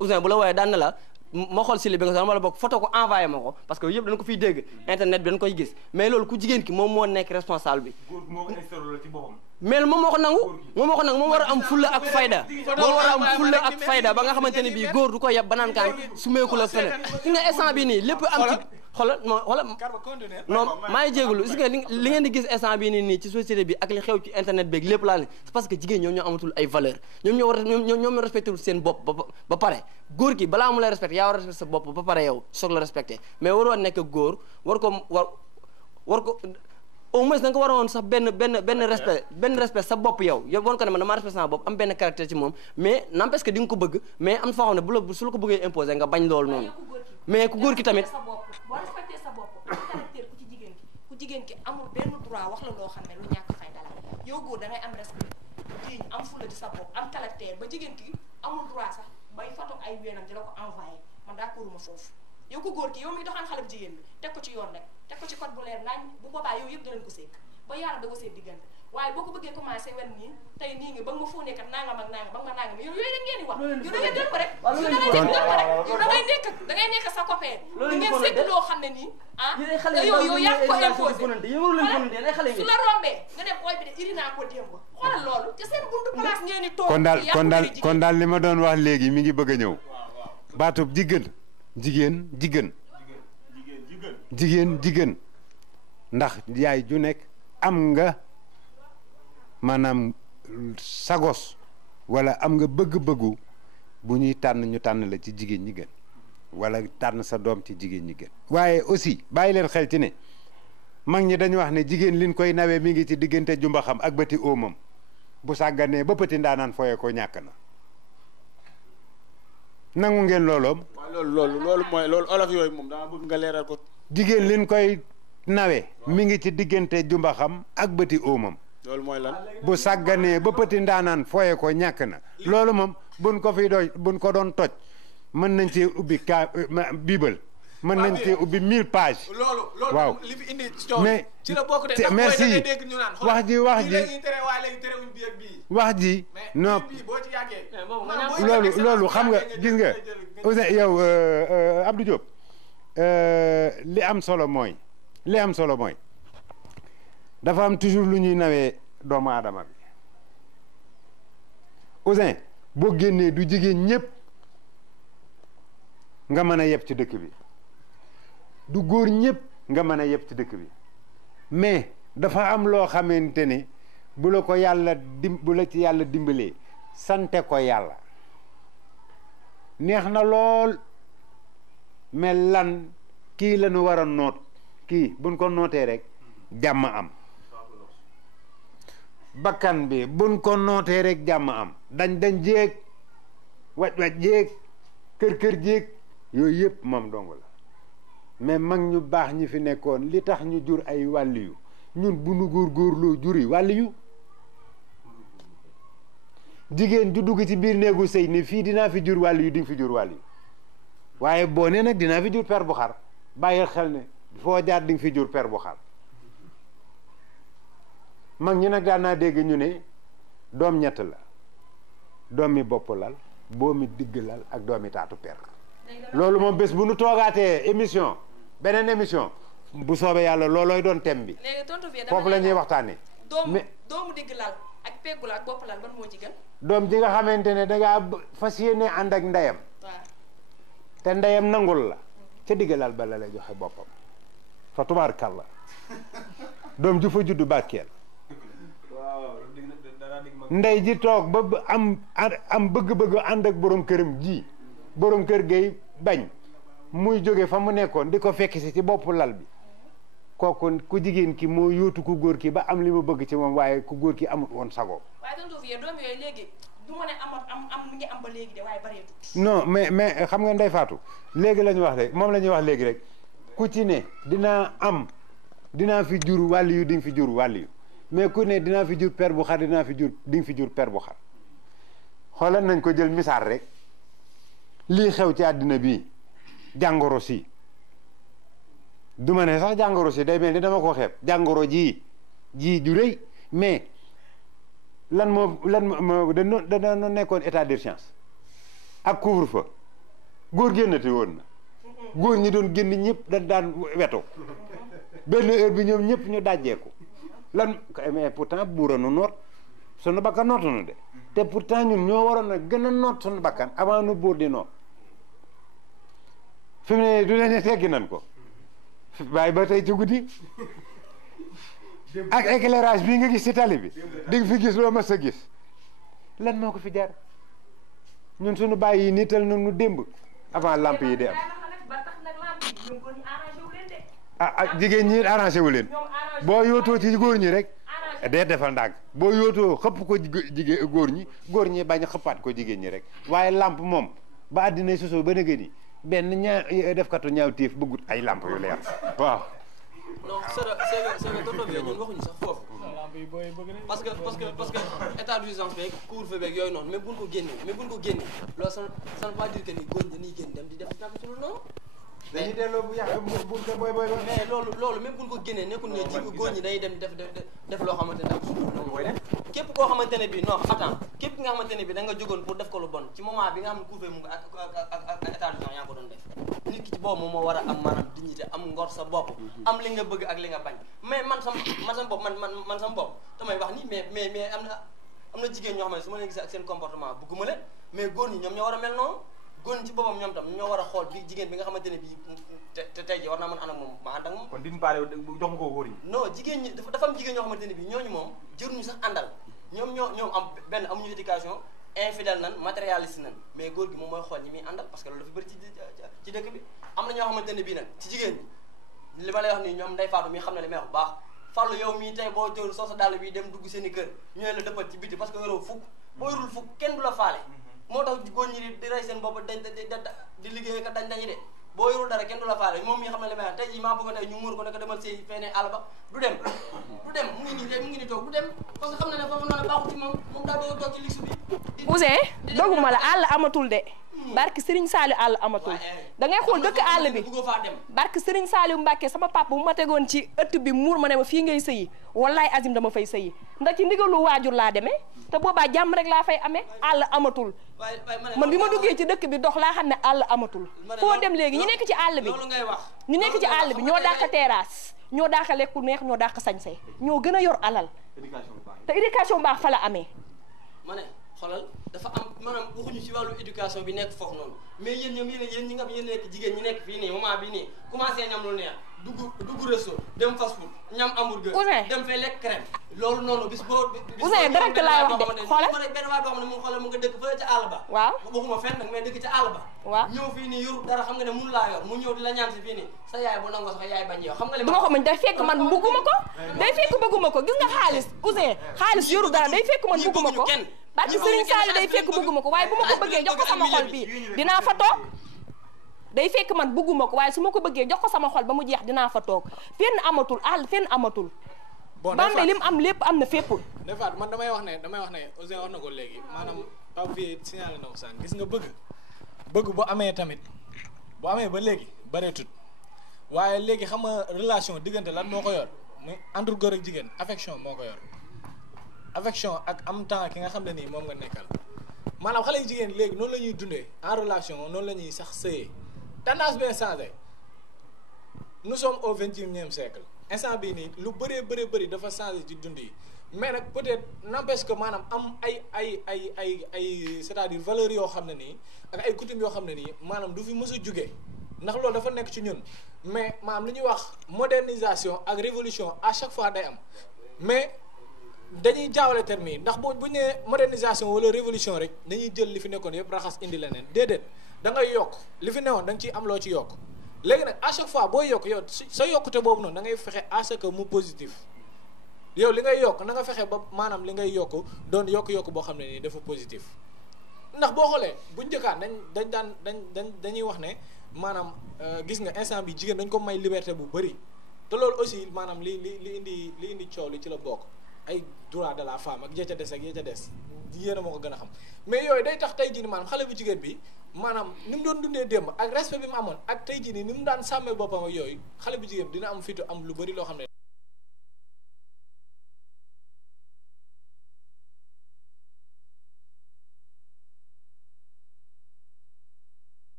Ouzin bu la wooyee daan na la ma xool si li bi nga sax ma la bokk photo ko envoyé ma ko parce que yëpp dañ ko fiy dégg internet bi dañ koy gis mais loolu ku jigéen ki moom moo nekk responsable bi mais moom moo ko nangu moom war a am fulla ak fayda ba nga xamante ne bii góor du ko yeb ba naan kaan su meeku la feneen ki nga instant bi nii lépp am ci xoolal non maa ngi jégalu gis nga li ngeen di gis instant bii nii ci société bi ak li xew ci internet beeg lépp laa ne c'est parce que jigéen ñoom ñoo amatul ay valeur ñoom ñoo respecté wul seen bopp ba pare góor gi balaa mu lay respecté yaa war a respecté sa bopp ba pare yow soog la respecté mais waroo nekk góor war ko au moins da nga ko waroon sax benn respect sa bopp yow war ko ne man damaa respecté sama bopp am benn caractère ci moom mais n'empêche que di nga ko bëgg mais am foo xam ne bu la su la ko bëggee imposer nga bañ loolu noonu mais ku góor ki tamit boo respecté sa bopp am caractère ku jigéen ki amul benn droit wax la loo xam ne lu ñàkk fay dala yow góor da ngay am respect diñ am fulla di sa bopp am caractère ba jigéen ki amul droit sax bay photo ay weenam di la ko envoyé man d'accorduma foofu yow ko góor ki yow miy doxaan xale bu jigéen bi teg ko ci yoon rek teg ko ci code bu leer nañ bu boobaa yow yëpp danañ ko séek ba yàlla da ko seen diggante waaye boo ko bëggee commencé wen nii tey nii nga ba nga ma fóonee kat nangam ak nangam ba nga ma nangam yow yooyu la ngeen di wax yow da ngay dël ko rek yow da ngay nekk sa copain di ngeen sékk loo xam ne nii te yow yaa ko imposé su la rombee nga dem ooy bi de iri naa ko démb xoolal loolu ci seen buntu place ngeen di toog kon daal li ma doon wax léegi mi ngi bëgg a ñëw baatub jigéen ndax yaay ju nekk am nga maanaam sagos wala am nga bëgg-bëggu bu ñuy tànn ñu tànn la ci jigéen ñi gën wala tànn sa doom ci jigéen ñi gën waaye aussi bàyyi leen xel ci ne mag ñi dañu wax ne jigéen liñ koy nawee mi ngi ci diggante jumbaxam ak bëti óomam bu sàgganee ba pëti ndaanaan fooye ko ñàkk na nangu ngeen looloom loolu mooy loolu olof yooyu moom dama bëgg nga leeral ko jigéen liñ koy nawe mi ngi ci diggante jumbaxam ak bëti óomam loolu mooy lan bu sàgganee ba pëti ndaanaan fooye ko ñàkk na loolu moom buñ ko doon toj mën nañ cee ubbi biibal mën nañ cee ubbi 1000 pages loolu waaw li fi indi ci coow mais ci la bokk de ndax merci mooy da ngay dégg ñu naan wax ji non boo ci yàggee loolu xam nga gis nga Ouzin yow Abdou Diop li am solo mooy dafa am toujours lu ñuy nawee doomu aadama bi Ouzin boo génnee du jigéen ñëpp nga mën a yeb ci dëkk bi du góor ñëpp nga mën a yeb ci dëkk bi mais dafa am loo xamante ne bu la ci yàlla dimbalee sante ko yàlla neex na lool mais lan kii la ñu war a noot kii buñ ko nootee rek jàmm am bakkan bi buñ ko nootee rek jàmm am dañ jéeg waj jéeg kër jéeg yooyu yëpp moom dong la mais mag ñu baax ñi fi nekkoon li tax ñu jur ay wàlliyu ñun bu nu góorgóorloo juri wàlliyu jigéen ju dugg ci biir néegu sëy ne fii dinaa fi jur wàlliyu di nga fi jur wàlliyu waaye boo nee nag dinaa fi jur per bu xar bàyyil xel ne foo jaar di nga fi jur per bu xar mag ñi nag daan naa dégg ñu ne doom ñett la doomi bopp lal boomi digg lal ak doomi taatu per loolu moom bés bu nu toogaatee beneen émission bu soobee yàlla loolooy doon thème bi foofu la ñuy waxtaanee doomu digg lal ak peggu lal ak bopp lal ban moo ci gën doom ji nga xamante ne dangaa fas yéene ànd ak ndeyam te ndeyam nangul la ca digg lal ba la lay joxe boppam fa tubaarkàlla doom ju fa juddu barkeel ndey ji toog ba am bëgg-bëgg ànd ak borom këram ji borom kër gay bañ muy jóge fa mu nekkoon di ko fekk si ci bopp lal bi kooku ku jigéen ki moo yóotu ku góor ki ba am li mu bëgg ci moom waaye ku góor ki amut woon sago waaye tonton Vieux doom yooyu léegi du ma ne am mi ngi am ba léegi de waaye bareetut non mais xam nga Ndeye Fatou léegi la ñu wax rek moom la ñuy wax léegi rek ku ci ne dinaa fi jur wàlli yu di nga fi jur wàlli yu mais ku ne dinaa fi jur per bu xar di nga fi jur per bu xar xoolal nañ ko jël misaal rek lii xew ci àddina bi jàngoro si du ma ne sax jàngoro si day mel ni dama ko xeeb jàngoro ji ju rëy mais lan moo dañoo nekkoon état d'urgence ak couvre-feu góor génnati woon na góor ñi doon génn ñëpp dañ daan wetu benn heure bi ñoom ñëpp ñu dajjeeku lan mais pourtant buura nu noot sunu bakkan nootu nu de te pourtant ñun ñoo waroon a gën a noot sunu bakkan avant nu buur di noot fi mu ne du leen teggi nan ko bàyyi ba tey ci guddi ak éclairage bii nga gis ci tali bi di nga fi gis loo mas a gis lan moo ko fi jar ñun suñu bàyyi yi niital nañu démb avant lampe yi di am jigéen ñi arrangé wu leen boo yootoo ci góor ñi rek dee defal ndànk boo yootoo xëpp ko jigéen góor ñi bañ xëppaat ko jigéen ñi rek waaye lampe moom ba àddina sosoo ba nëgë ni benn defkatu ñaaw téef bëggut ay lampe yu leer waaw. non c'est que tonton bi ñun waxuñu sax foofu parce que état d'urgence beeg couvre-feu beeg yooyu noonu mais buñ ko génnee loolu ça ne veut pas dire que ni góor ñi dañuy génn dem di def naka su dul noonu. dañuy delloo bu yàgg booy mais loolu même buñ ko génnee nekkul ne ji góor ñi dañuy dem def loo xamante ne nag su dul noonu képp koo xamante ne bi non attends képp ki nga xamante ne bi da nga jógoon pour def ko lu bon ci moment bi nga xam ne couvre-feu mu ngi ak état d'urgence yaa ngi ko doon def nit ki ci boobu moom moo war a am maanaam dignité am ngor sa bopp am li nga bëgg ak li nga bañ mais man sama bopp man sama bopp damay wax ni mais am na jigéen ñoo xam ne su ma leen gisee ak seen comportement bëgguma leen mais góor ñi ñoom ñoo war a mel noonu góor ñi ci boppam ñoom tam ñoo war a xool bi jigéen bi nga xamante ne bii te tey ji war naa mën ànd ak moom ma ànd ak moom kon din baale jox nga ko góor ñi non jigéen ñi dafa am jigéen ñoo xamante ne bii ñooñu moom jëruñu sax àndal ñoom am benn amuñu éducation infidèle nan matérialiste nan mais góor gi moom mooy xool ñi muy àndal parce que loolu dafa bëri ci dëkk bi am na ñoo xamante ne bii nag ci jigéen ñi li ma lay wax nii ñoom nday faatu mi xam ne li may wax bu baax Fallou yow mii tey boo jël soo sa dàll bi dem dugg seen i kër ñu ne la dëppal ci biti parce que yoroo fukk boo yorul fukk kenn du la faale moo tax góor ñi di rey seen bopp di liggéey ka dañi de boo yorul dara kenn du la faale moom mii xam ne li may wax tey jii maa bëgg tey ñu muur ko ne ko demal sëy fene àll ba du dem mu ngi nii toog du dem parce que xam na ne foofu noonu baaxul ci moom daa doog toog ci ligsu bi Ouzin doguma la àll amatul de barke Serigne Saliou àll amatul da ngay xool dëkk àll bi barke Serigne Saliou Mbacke sama papa bu ma tegoon ci ëtt bi muur ma ne ma fii ngay sëyi wallaay azim dama fay sëyi ndax ci ndigalu waajur laa demee te boobaa jàmm rek laa fay amee àll amatul man bi ma duggee ci dëkk bi dox laa xam ne àll amatul foo dem léegi ñi nekk ci àll bi ñu nekk ci àll bi ñoo dàq terrasse ñoo dàq lekku neex ñoo dàq sañse ñoo gën a yor alal te éducation baax fa la amee ma ne xoolal dafa am maanaam waxuñu ci wàllu éducation bi nekk foofu noonu mais yéen ñoom yéen ñi nga xam yéen nekk jigéen ñi nekk fii nii moment bi nii commencé ñam lu neex dugg resto dem fast food ñam hamburger dem fay lekk crème loolu noonu bis boo Ouzin direct laay wax de xoolal benn waay boo xam ne mu xoolal mu nga dëkk fële ca àll ba waaw waxuma fenn nag mais dëkk ca àll ba waaw ñëw fii nii yoru dara xam nga ne mun laa yor mu ñëw di la ñaan si fii nii sa yaay bu nangoo sax yaay bañ yow xam nga li du ma ko mën day fekk man bëgguma ko day fekk bëgguma ko gis nga xaalis Ouzin xaalis yoru dara day fekk man bëgguma ko barke Serigne Saliou day fekk bëgguma ko waaye bu ma ko bëggee jox ko sama xol bii dinaa fa toog day fekk man bëgguma ko waaye su ma ko bëggee jox ko sama xol ba mu jeex dinaa fa toog fenn amatul àll fenn amatul Bambey li mu am lépp am na fépp defaat man damay wax ne Ouzin wax na ko léegi maanaam Pape Vieux signalé na ko sànq gis nga bëgg bu amee tamit bu amee ba léegi bareetut waaye léegi xam nga relation diggante lan moo ko yor muy entre góor ak jigéen affection moo ko yor affection ak am temps ki nga xam ne nii moom nga nekkal maanaam xale yu jigéen léegi noonu la ñuy dundee en relation noonu la ñuy sax sëyee tendance bien changé nous sommes au 21e siècle instant bii nii lu bëri dafa changé ci dund yi mais nag peut-être n'empêche que maanaam am ay c'est-à-dire valeurs yoo xam ne nii ak ay coutumes yoo xam ne nii maanaam du fi mës a jugee ndax loolu dafa nekk ci ñun mais maanaam lu ñuy wax modernisation ak révolution à chaque fois day am mais dañuy jaawale terme yi ndax bu nee modernisation wala révolution rek dañuy jël li fi nekkoon yëpp raxas indi leneen déedéet da ngay yokk li fi newoon da nga ciy am loo ci yokk léegi nag à chaque fois booy yokk yow sa yokkute boobu noonu da ngay fexe à ce que mu positif yow li ngay yokk na nga fexe ba maanaam li ngay yokk doon yokk boo xam ne nii dafa positif ndax boo xoolee bu njëkkaan dañuy wax ne maanaam gis nga instant bi jigéen dañ ko may liberté bu bëri te loolu aussi maanaam li indi coow li ci la bokk ay droit de la femme ak ya ca des yéen a moo ko gën a xam mais yooyu day tax tey jii nii maanaam xale bu jigéen bi maanaam ni mu doon dundee démb ak respect bi mu amoon ak tey jii nii ni mu daan sàmmee boppam ak yooyu xale bu jigéen bi dina am fitu am lu bëri loo xam ne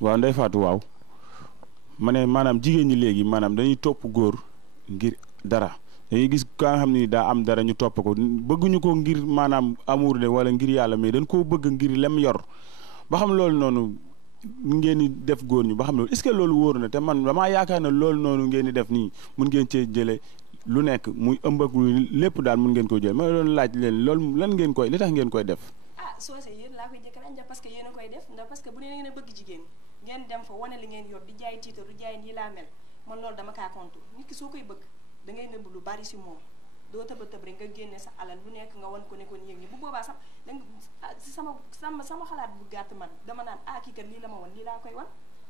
waaw Ndeye Fatou waaw ma ne maanaam jigéen ñi léegi maanaam dañuy topp góor ngir dara dañuy gis ka nga xam ni daa am dara ñu topp ko bëgguñu ko ngir maanaam amour de wala ngir yàlla mais dañ koo bëgg ngir lem yor ba xam loolu noonu ngeen di def góor ñu ba xam loolu est-ce que loolu wóor na te man damaa yaakaar ne loolu noonu ngeen di def nii mun ngeen cee jëlee lu nekk muy ëmb ak lépp daal mun ngeen ko jël ma doon laaj leen loolu lan ngeen koy li tax ngeen koy def. ah soose yéen laa koy jëkk a parce que yéen a koy def ndax parce que bu nee ngeen a bëgg jigéen ngeen dem fa wane li ngeen yor di jaay tiitar du jaay nii laa mel man loolu dama kaa kontu nit ki soo koy bëgg da ngay nëbb lu bari si moom doo tëb a tëb rek nga génne sa alal lu nekk nga wan ko ne ko yëg ñi bu boobaa sax si sama xalaat bu gàtt man dama naan kii kat lii la ma wan lii laa koy wan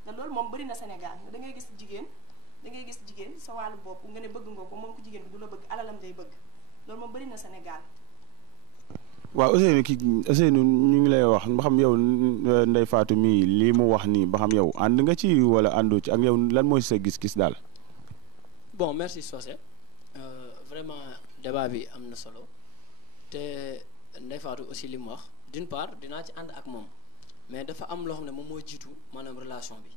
nga loolu moom bëri na Sénégal da ngay gis jigéen sa wàllu bopp nga ne bëgg nga ko moom ko jigéen bi du la bëgg alalam day bëgg loolu moom bëri na Sénégal. waaw Ousseynou ñu ngi lay wax ba xam yow Ndeye Fatou mii lii mu wax nii ba xam yow ànd nga ci wala àndoo ci ak yow lan mooy sa gis-gis daal. bon merci Socé vraiment débat bi am na solo te Ndeye Fatou aussi li mu wax d'une part dinaa ci ànd ak moom mais dafa am loo xam ne moom moo jiitu maanaam relation bi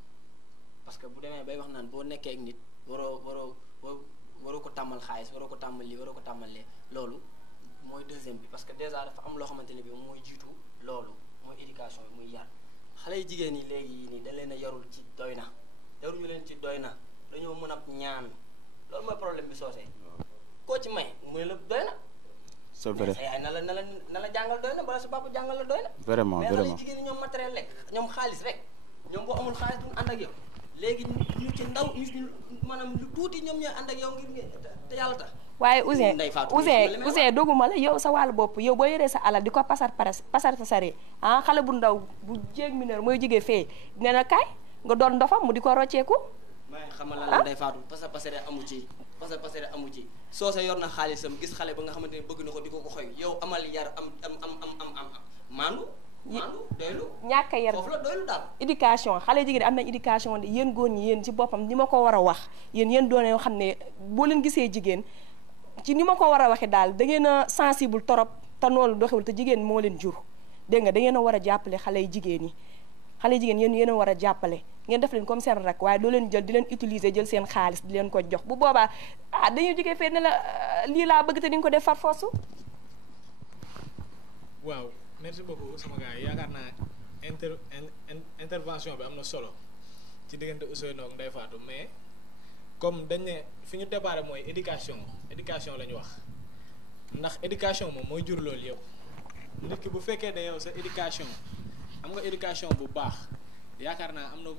parce que bu demee bay wax naan boo nekkee ak nit waroo ko tàmmal xaalis waroo ko tàmmal lii waroo ko tàmmal lee loolu mooy deuxième bi parce que déjà dafa am loo xamante ne bi mooy jiitu loolu mooy éducation bi muy yar xale yu jigéen yi léegi nii dañ leen a yarul ci doy na yaruñu leen ci doy na dañoo mën a ñaan loolu mooy problème bi Socé koo ci may mu ne la doy na. c'est vrai mais sa yaay na la jàngal doy na bala sa papa jàngal la doy na. vraiment mais xale yu jigéen ñi ñoom matériel lekk ñoom xaalis rek ñoom boo amul xaalis duñ ànd ak yow léegi ñu ci ndaw ñu maanaam lu tuuti ñoom ñooy ànd ak yow ngir te yàlla tax. waaye Ouzin doguma la yow sa wàllu bopp yow boo yoree sa alal di ko pasar pasare xale bu ndaw bu jéeg mineur mooy jógee fee nee na kaay nga doon ndofam mu di ko rocceeku. mais xamal la Ndeye Fatou pasare amu ci Socé yor na xaalisam gis xale ba nga xamante ne bëgg na ko di ko xoy yow amal yar am maandu doylu ñàkk a yar foofu la doylu daal éducation xale jigéen am nañ éducation de yéen góor ñi yéen ci boppam ni ma ko war a wax yéen doone yoo xam ne boo leen gisee jigéen ci ni ma ko war a waxee daal da ngeen a sensible torop te noonu doxewul te jigéen moo leen jur dégg nga da ngeen a war a jàppale xale yu jigéen yi xale jigéen yéen a war a jàppale ngeen def leen comme seen rak waaye doo leen jël di leen utiliser jël seen xaalis di leen ko jox bu boobaa dañuy jógee fee ne la lii laa bëgg te di nga ko def far force. waaw merci beaucoup sama gars yi yaakaar naa intervention bi am na solo ci diggante Ousseynou ak Ndeye Fatou mais comme dañ ne fi ñu déparé mooy éducation la ñu wax ndax éducation moom mooy jur loolu yëpp nit ki bu fekkee ne yow sa éducation am nga éducation bu baax yaakaar naa am na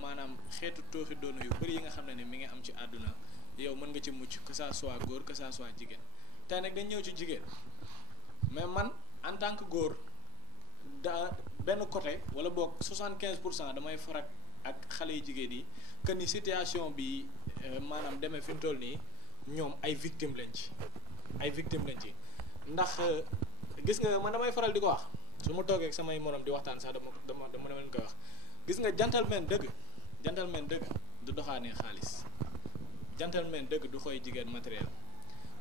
maanaam xeetu tooxi doona yu bëri yi nga xam ne mi ngi am ci àdduna yow mën nga ci mucc que ça soit góor que ça soit jigéen tey nag dañ ñëw ci jigéen mais man en tant que góor da benn côté wala boog 75% damay farak ak xale yu jigéen yi que ni situation bi maanaam demee fi mu toll nii ñoom ay victimes lañ ci ndax gis nga man damay faral di ko wax su ma toogee ak samay morom di waxtaan sax dama leen koy wax gis nga gentleman dëgg du doxaanee xaalis gentleman dëgg du xooy jigéen matériel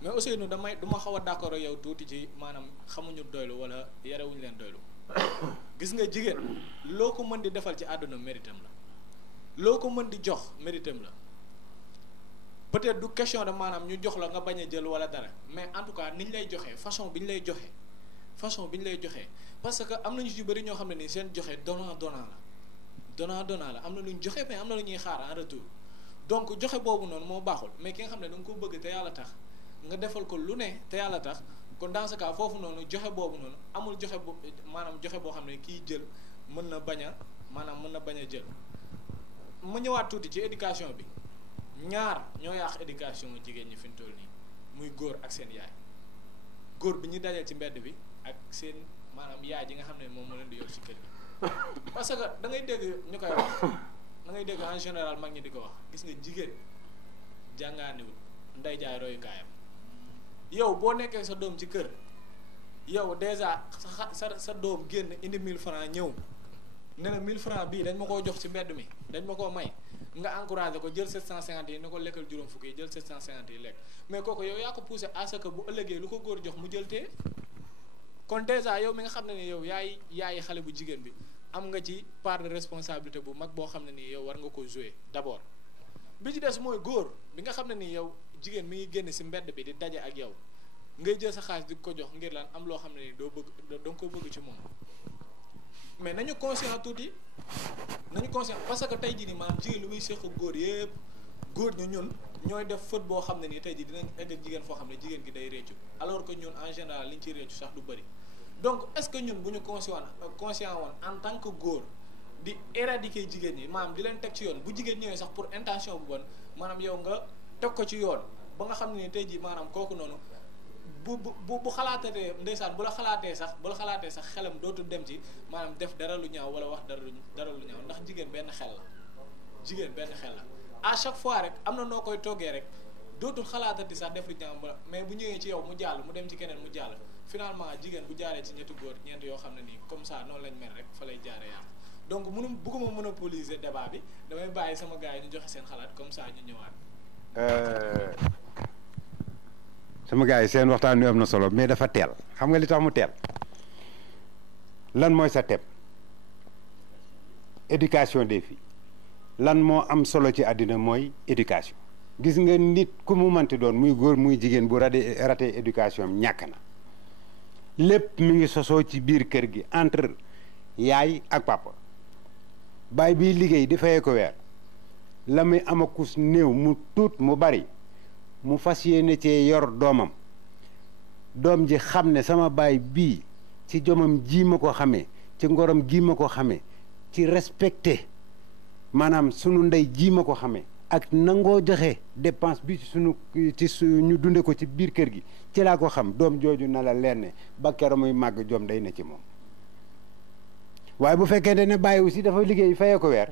mais aussi du ma xaw a d'accord ak yow tuuti ci maanaam xamuñu doylu wala yarewuñu leen doylu gis nga jigéen loo ko mën di defal ci àdduna méritam la loo ko mën di jox méritam la peut-être du question de maanaam ñu jox la nga bañ a jël wala dara mais en tout cas niñ lay joxee façon bi ñu lay joxee parce que am na ñu ci bëri ñoo xam ne ni seen joxe donnant la am na lu ñu joxe mais am na lu ñuy xaar en retour donc joxe boobu noonu moo baaxul mais ki nga xam ne da nga ko bëgg te yàlla tax nga defal ko lu ne te yàlla tax kon dans ce cas foofu noonu joxe boobu noonu amul joxe boo xam ne kii jël mën na bañ a jël ma ñëwaat tuuti ci éducation bi ñaar ñoo yàq éducation jigéen ñi fi mu toll nii muy góor ak seen yaay góor bi ñu dajal ci mbedd bi ak seen maanaam yaay ji nga xam ne moom moo leen di yor ci kër gi parce que da ngay dégg ñu koy wax da ngay dégg en général mag ñi di ko wax gis nga jigéen jàngaaniwul nday jaay royukaayam yow boo nekkee sa doom ci kër yow dèjà sa doom génn indi 1000 francs ñëw ne la 1000 francs bii dañ ma koo jox ci mbedd mi dañ ma koo may nga encouragé ko jël 750 yi ni ko lekkal juróom fukki yi jël 750 yi lekk mais kooku yow yaa ko poussé à ce que bu ëllëgee lu ko góor jox mu jël tee kon dèjà yow mi nga xam ne yow yaay xale bu jigéen bi am nga ci part de responsabilité bu mag boo xam ne nii yow war nga ko jouer d'abord bi ci des mooy góor bi nga xam ne nii yow jigéen mi ngi génn si mbedd bi di daje ak yow ngay jël sa xaalis di ko jox ngir lan am loo xam ne nii doo nga ko bëgg ci moom mais nañu conscient tuuti nañu conscient parce que tey jii nii maanaam jigéen lu muy séq góor yëpp góor ñi ñun ñooy def faute boo xam ne nii tey jii dinañ egg ak jigéen foo xam ne jigéen gi day réccu alors que ñun en général liñ ciy réccu sax du bëri donc est-ce que ñun bu ñu conscient woon en tant que góor di éradiquer jigéen ñi maanaam di leen teg ci yoon bu jigéen ñëwee sax pour intention bu bon maanaam yow nga teg ko ci yoon ba nga xam ne ni tey jii maanaam kooku noonu bu xalaatatee ndeysaan bu la xalaatee sax xelam dootul dem ci maanaam def dara lu ñaaw wala wax dara lu ñaaw ndax jigéen benn xel la à chaque fois rek am na noo koy toggee rek dootul xalaatati sax def lu ñaaw mais bu ñëwee ci yow mu jàll mu dem ci keneen mu jàll finalement jigéen bu jaaree ci ñetti góor ñeent yoo xam ne nii comme ça noonu lañ mel rek fa lay jaaree yàq donc bëgguma monopoliser débat bi damay bàyyi sama gars yi ñu joxe seen xalaat comme ça ñu ñëwaat. sama gars yi seen waxtaan wi am na solo mais dafa teel xam nga li tax mu teel lan mooy sa thème éducation des filles lan moo am solo ci àddina mooy éducation gis nga nit ku mu manti doon muy góor muy jigéen bu raté éducation am ñàkk na lépp mi ngi sosoo ci biir kër gi entre yaay ak papa baay biy liggéey di fayee ko weer la muy amakus néew mu tuut mu bari mu fas yéene cee yor doomam doom ji xam ne sama baay bii ci jomam ji ma ko xamee ci ngorom gi ma ko xamee ci respecté maanaam sunu ndey ji ma ko xamee ak nangoo joxe dépense bi ci ñu dunde ko ci biir kër gi ci laa ko xam doom jooju na la leer ne ba keroog muy màgg jom day na ci moom waaye bu fekkente ne bàyyi aussi dafa liggéey fayee ko weer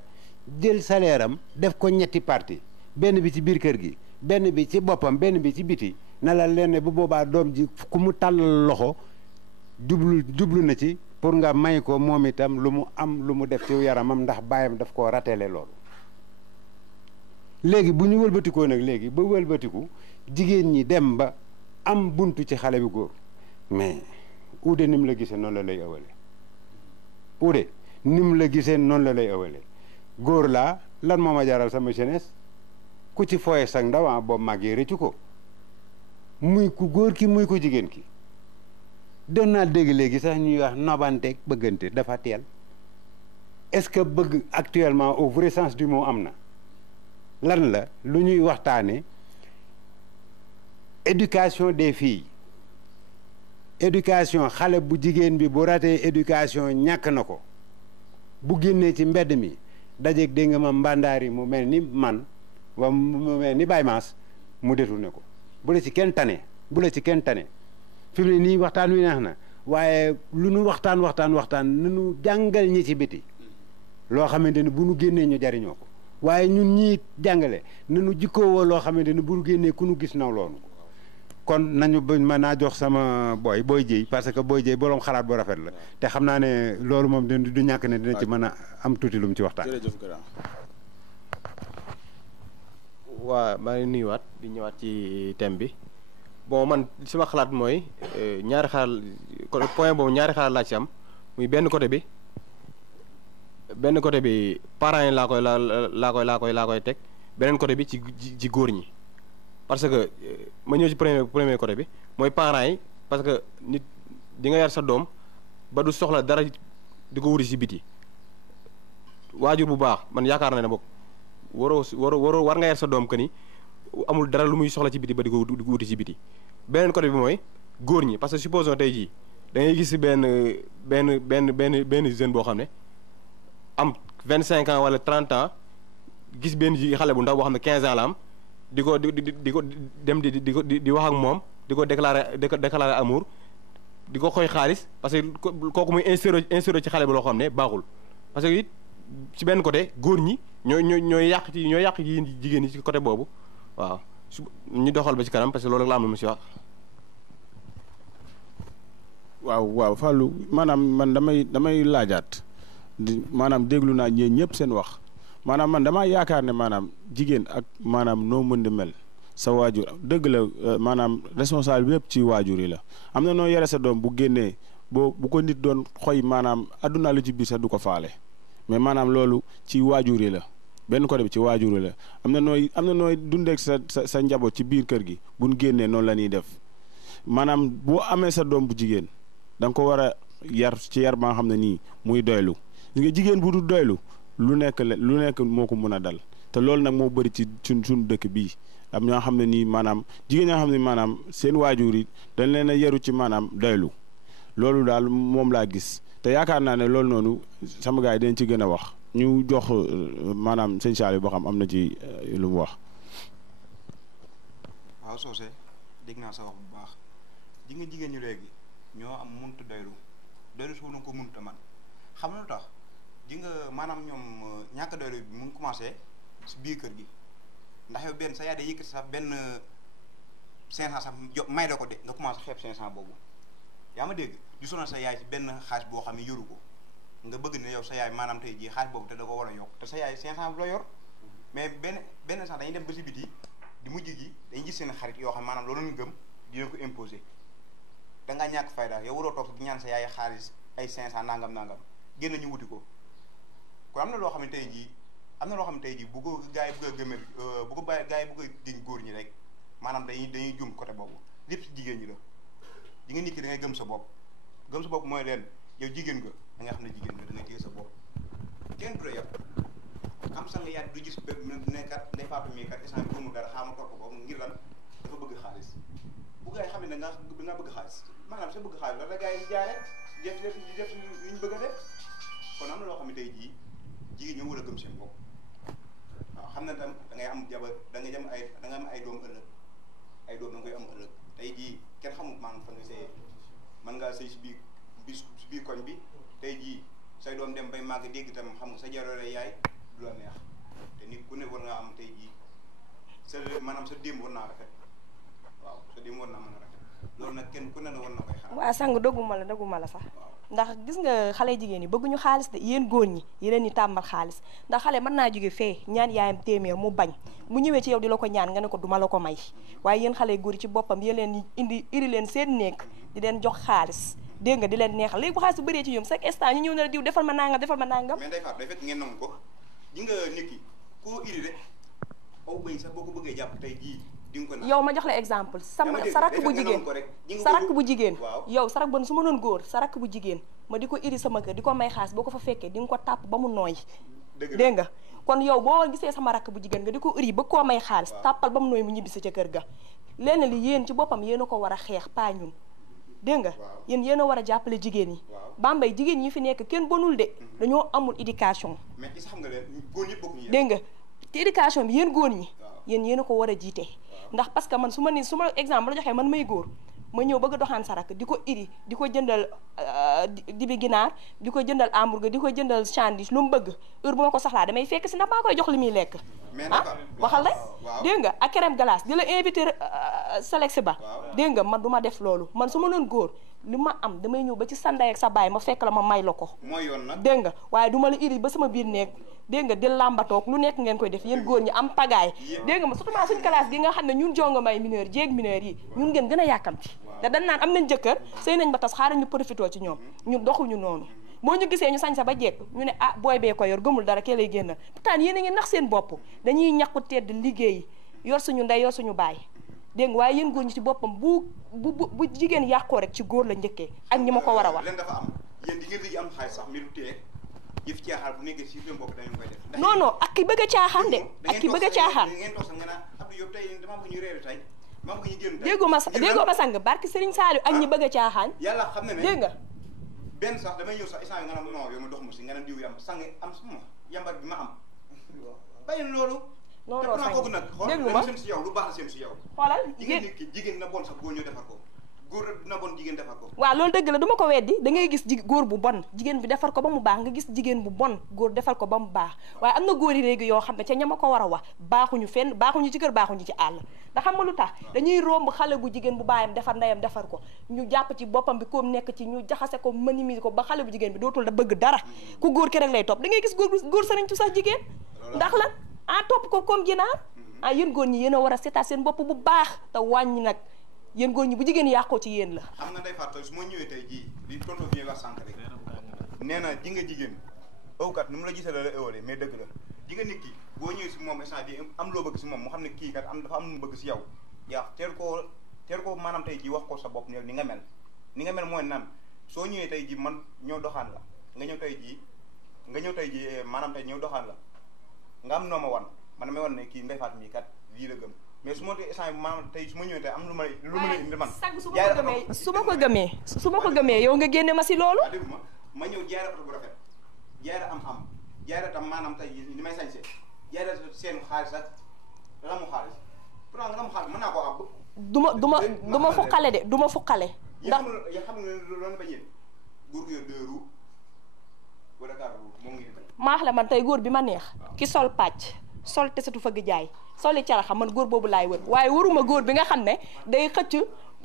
jël salaire am def ko ñetti parti benn bi ci biir kër gi benn bi ci boppam benn bi ci biti na la leer ne bu boobaa doom ji ku mu tàllal loxo jublu na ci pour nga may ko moom itam lu mu am lu mu def ci yaramam ndax baayam daf koo ratele loolu léegi bu ñu wëlbatikoo nag léegi ba wëlbatiku jigéen ñi dem ba am buntu ci xale bi góor mais uude ni mu la gisee noonu la lay ëwale uude ni mu la gisee noonu la lay ëwale góor laa lan moo ma jaral sama jeunesse ku ci fooye sag ndaw boobu màggee rëccu ko muy ku góor ki muy ku jigéen ki doon naa dégg léegi sax ñuy wax nobanteeg bëggante dafa teel est-ce que bëgg actuellement au vrai sens du mot am na lan la lu ñuy waxtaane éducation des filles éducation xale bu jigéen bi bu ratee éducation ñàkk na ko bu génnee ci mbedd mi dajeeg dégg nga ma mbàndaari mu mel ni man wa mu mel ni Baye Mass mu détourné ko bu la ci kenn tane fi mu ne nii waxtaan wi neex na waaye lu nu waxtaan nanu jàngal ñi ci biti loo xamante ni bu nu génnee ñu jariñoo ko waaye ñun ñii jàngale nanu jikkoowoo loo xamante ni bu nu génnee ku nu gis naw loonu kon nañu mën naa jox sama booy Dieye parce que Boy Dieye boroom xalaat bu rafet la te xam naa ne loolu moom du ñàkk ne dina ci mën a am tuuti lu mu ci waxtaan. jërëjëf grand. waa maa ngi nuyuwaat di ñëwaat ci thème bi bon man sama xalaat mooy ñaari xalaat point boobu ñaari xalaat laa ci am muy benn côté bi parents yi laa koy teg beneen côté bi ci góor ñi parce que ma ñëw ci premier côté bi mooy parents yi parce que nit di nga yar sa doom ba du soxla dara di ko wuti ci biti waajur bu baax man yaakaar na ne bokk war nga yar sa doom que ni amul dara lu muy soxla ci biti ba di ko wuti ci biti beneen côté bi mooy góor ñi parce que supposons tey jii da ngay gis benn jeune boo xam ne am 25 ans wala 30 ans gis benn xale bu ndaw boo xam ne 15 ans la am di ko dem di wax ak moom di ko déclarer amour di ko xoy xaalis parce que kooku muy instauré ci xale bi loo xam ne baaxul parce que it ci benn côté góor ñi ñooy yàq yi jigéen ñi ci côté boobu waaw ñu doxal ba ci kanam parce que loolu la am lu mu si wax. waaw Fallou maanaam man damay laajaat maanaam déglu naa ñëpp seen wax maanaam man damaa yaakaar ne maanaam jigéen ak maanaam noo mën di mel sa waajur dëgg la maanaam responsable bi yëpp ci waajur yi la am na noo yore sa doom bu génnee bu ko nit doon xoy maanaam adduna lu ci biir sax du ko faale mais maanaam loolu ci waajur yi la benn côté bi ci waajur yi la am na nooy dundeek sa njaboot ci biir kër gi buñ génnee noonu la ñuy def maanaam boo amee sa doom bu jigéen da nga ko war a yar ci yar ba nga xam ne nii muy doylu nga jigéen bu du doylu lu nekk moo ko mën a dal te loolu nag moo bëri ci suñ dëkk bii am ñoo xam ne nii maanaam jigéen ñoo xam ne maanaam seen waajur yi dañ leen a yaru ci maanaam doylu loolu daal moom laa gis te yaakaar naa ne loolu noonu sama gars yi dañ ci gën a wax ñu jox maanaam sëñ Saliou boo xam am na ci lu mu wax. waaw Socé dégg naa sa wax bu baax ji nga jigéen ñu léegi ñoo am muntu doylu su na ko munta man xam lu tax ji nga maanaam ñoom ñàkk doylu bi mu ngi commencé si biir kër gi ndax yow benn sa yaay day yëkkati sax benn 500 sax may la ko de nga commencé xeeb 500 boobu yaa ma dégg du sonal sa yaay si benn xaalis boo xam ne yoru ko nga bëgg ne yow sa yaay maanaam tey jii xaalis boobu te da ko war a yokk te sa yaay 500 la yor mais benn sax dañuy dem ba si biti di mujj gi dañuy gis seen xarit yoo xam maanaam loolu ñu gëm dina ko imposer da ngaa ñàkk fayda yow waroo toog di ñaan sa yaay xaalis ay 500 nangam génn ñu wuti ko kon am na loo xam ne tey jii bu ko gars yi bëgg a gëmee bu ko bàyyi gars yi bëgg a diñ góor ñi rek maanaam dañuy jum côté boobu lépp si jigéen ñi la di nga nit ki da ngay gëm sa bopp mooy leen yow jigéen nga da nga xam ne jigéen nga da ngay téye sa bopp kenn du la yàpp am sa nga yaat du gis bépp nekkat ndey faatu mii kat instant bi mu dara xaama topp ko ngir lan dafa bëgg xaalis bu gars yi xam ne da nga bëgg xaalis maanaam sa bëgg xaalis la gars yi jaare def li ñu bëgg a def kon am na loo xam ne tey jii jigéen ñoo war a gëm seen bopp waaw xam ne tam da ngay am jabar da nga am ay doom ëllëg ay doom da nga koy am ëllëg tey jii kenn xamul maanaam fa nga sëyee mën ngaa sëy si biir koñ bi tey jii say doom dem bay màgg dégg itam xam nga sa jaroore yaay du la neex te nit ku ne war ngaa am tey jii maanaam sa démb war naa rafet waaw sa démb war naa mën a rafet loolu nag kenn ku ne war na koy xaar. waa sang dëgguma la sax ndax gis nga xale jigéen ñi bëgguñu xaalis de yéen góor ñi yéen ñi tàmbal xaalis ndax xale mën naa jóge fee ñaan yaayam téeméer mu bañ mu ñëwee ci yow di la ko ñaan nga ne ko duma la ko may waaye yéen xale góor yi ci boppam yéen leen iri leen seen néeg di leen jox xaalis dégg nga di leen neexal léegi bu xaalis bu bëree ci ñoom chaque instant ñu ñëw na la diw defal ma nangam mais day faat day fekk ngeen nangu ko ji nga nit ki koo iri rek aw bëy sax boo ko bëggee jàpp tey jii di nga ko naan yow ma jox la exemple sa rakk bu jigéen yow sa rakk bon su ma doon góor sa rakk bu jigéen ma di ko iri sama kër di ko may xaalis boo ko fa fekkee di nga ko tàpp ba mu nooy dégg nga kon yow boo gisee sama rakk bu jigéen nga di ko iri ba koo may xaalis tàppal ba mu nooy mu ñibbisi ca kër ga lenn li yéen ci boppam yéen a ko war a xeex pas ñun dégg nga yéen a war a jàppale jigéen ñi Bambey jigéen ñi fi nekk kenn bonul de dañoo amul éducation dégg nga te éducation bi yéen góor ñi yéen a ko war a jiite ndax parce que man su ma exemple la joxee man may góor ma ñëw bëgg a doxaan sa rakk di ko iri di ko jëndal dibi ginaar di ko jëndal hamburger di ko jëndal sandwich lu mu bëgg heure bu ma ko soxlaa damay fekk si ndax maa koy jox li muy lekk waxal rek dégg nga ak crème glace di la invité Selex ba dégg nga man du ma def loolu man su ma doon góor li ma am damay ñëw ba ci sa ndey ak sa baay ma fekk la ma may la ko mooy yoon nag dégg nga waaye du ma la iri ba sama biir néeg dégg nga di làmbatoog lu nekk ngeen koy def yéen góor ñi am pagaay dégg nga ma surtout suñ classe gi nga xam ne ñun jonga may mineur jéeg mineur yi ñun ngeen gën a yàkkamti te dañ naan am nañ jëkkër sëy nañ ba tas xaaral ñu profité ci ñoom ñun doxuñu noonu boo ñu gisee ñu sañ sa ba jekk ñu ne ah booy bee ko yor gëmul dara kee lay génn pourtant yéen a ngi nax seen bopp dañuy ñàkku tedd liggéey yor suñu ndey yor suñu baay dégg nga waaye yéen góor ñi ci boppam bu jigéen yàqoo rek ci góor la njëkkee ak ñi ma ko war a wax leen dafa am yéen di ngeen di am xaalis sax mi du tee yëf caaxaan bu nekkee si seen bopp dañu koy def non ak ki bëgg a caaxaan de ak ki bëgg a caaxaan ngeen toog sax nga naan Abdou yow tey dama bëgg ñu reere tey ma bëgg ñu génn tey déggoo ma sang barki Serigne Saliou ak ñi bëgg a caaxaan yàlla xam ne dégg nga benn sax damay ñëw sax instant yi nga naan non yow ma dox mu si nga naan diw yam sang am sama yambar bi ma am bàyyi loolu non non kooku nag déglu ma seen si yow lu baax la seen si yow xoolal jigéen na bon sax góor ñu defar ko góor dina bon jigéen defar ko waaw loolu dëgg la du ma ko weddi da ngay gis góor bu bon jigéen bi defar ko ba mu baax nga gis jigéen bu bon góor defar ko ba mu baax waaye am na góor yi léegi yoo xam ne ca ñama ko war a wax baaxuñu fenn baaxuñu ci kër baaxuñu ci àll ndax xam nga lu tax dañuy romb xale bu jigéen bu baayam defar ndeyam defar ko ñu jàpp ci boppam bi comme nekk ci ñu jaxase ko minimiser ko ba xale bu jigéen bi dootul da bëgg dara ku góor ki rek lay topp da ngay gis góor sëriñtu sax jigéen ndax lan topp ko comme ginaar yéen góor ñi yéen a war a seetaat seen bopp bu baax te wàññi nag yéen góor ñi bu jigéen yàqoo ci yéen la. xam nga day fàttali su ma ñëwee tey jii di tonton bi wax sànq rek nee na ji nga jigéen ëwkat ni mu la gisee la la ëwalee mais dëgg la ji nga nit ki boo ñëwee si moom instant bi am loo bëgg si moom mu xam ne kii kat dafa am lu mu bëgg si yow yaa teel koo maanaam tey jii wax ko sa bopp ne ni nga mel mooy nan soo ñëwee tey jii man ñëw doxaan la nga ñëw tey jii maanaam tey ñëw doxaan la nga am noo ma wan man damay wan ne kii Ndeye Fatou mii kat lii la gëm mais su ma tey instant bi maanaam tey su ma ñëwee tey am lu ma indi man su ma ko gëmee yow nga génne ma si loolu. dégg ma ñëw jaay oto bu rafet jaay am jaay tam maanaam tey li may sañse jaay seen xaalis ak ramu xaalis pourtant ramu xaalis mën naa koo àbb. du ma fuqale de du ma fuqale. ndax yaa xam nga loolu ba ñëwee góor gu yor 2 roues wala 4 roues moo ngi maax la man tey góor bi ma neex ki sol pàcc sol te satu fëgg jaay soli caraxa man góor boobu laay wër waaye waruma góor bi nga xam ne day xëcc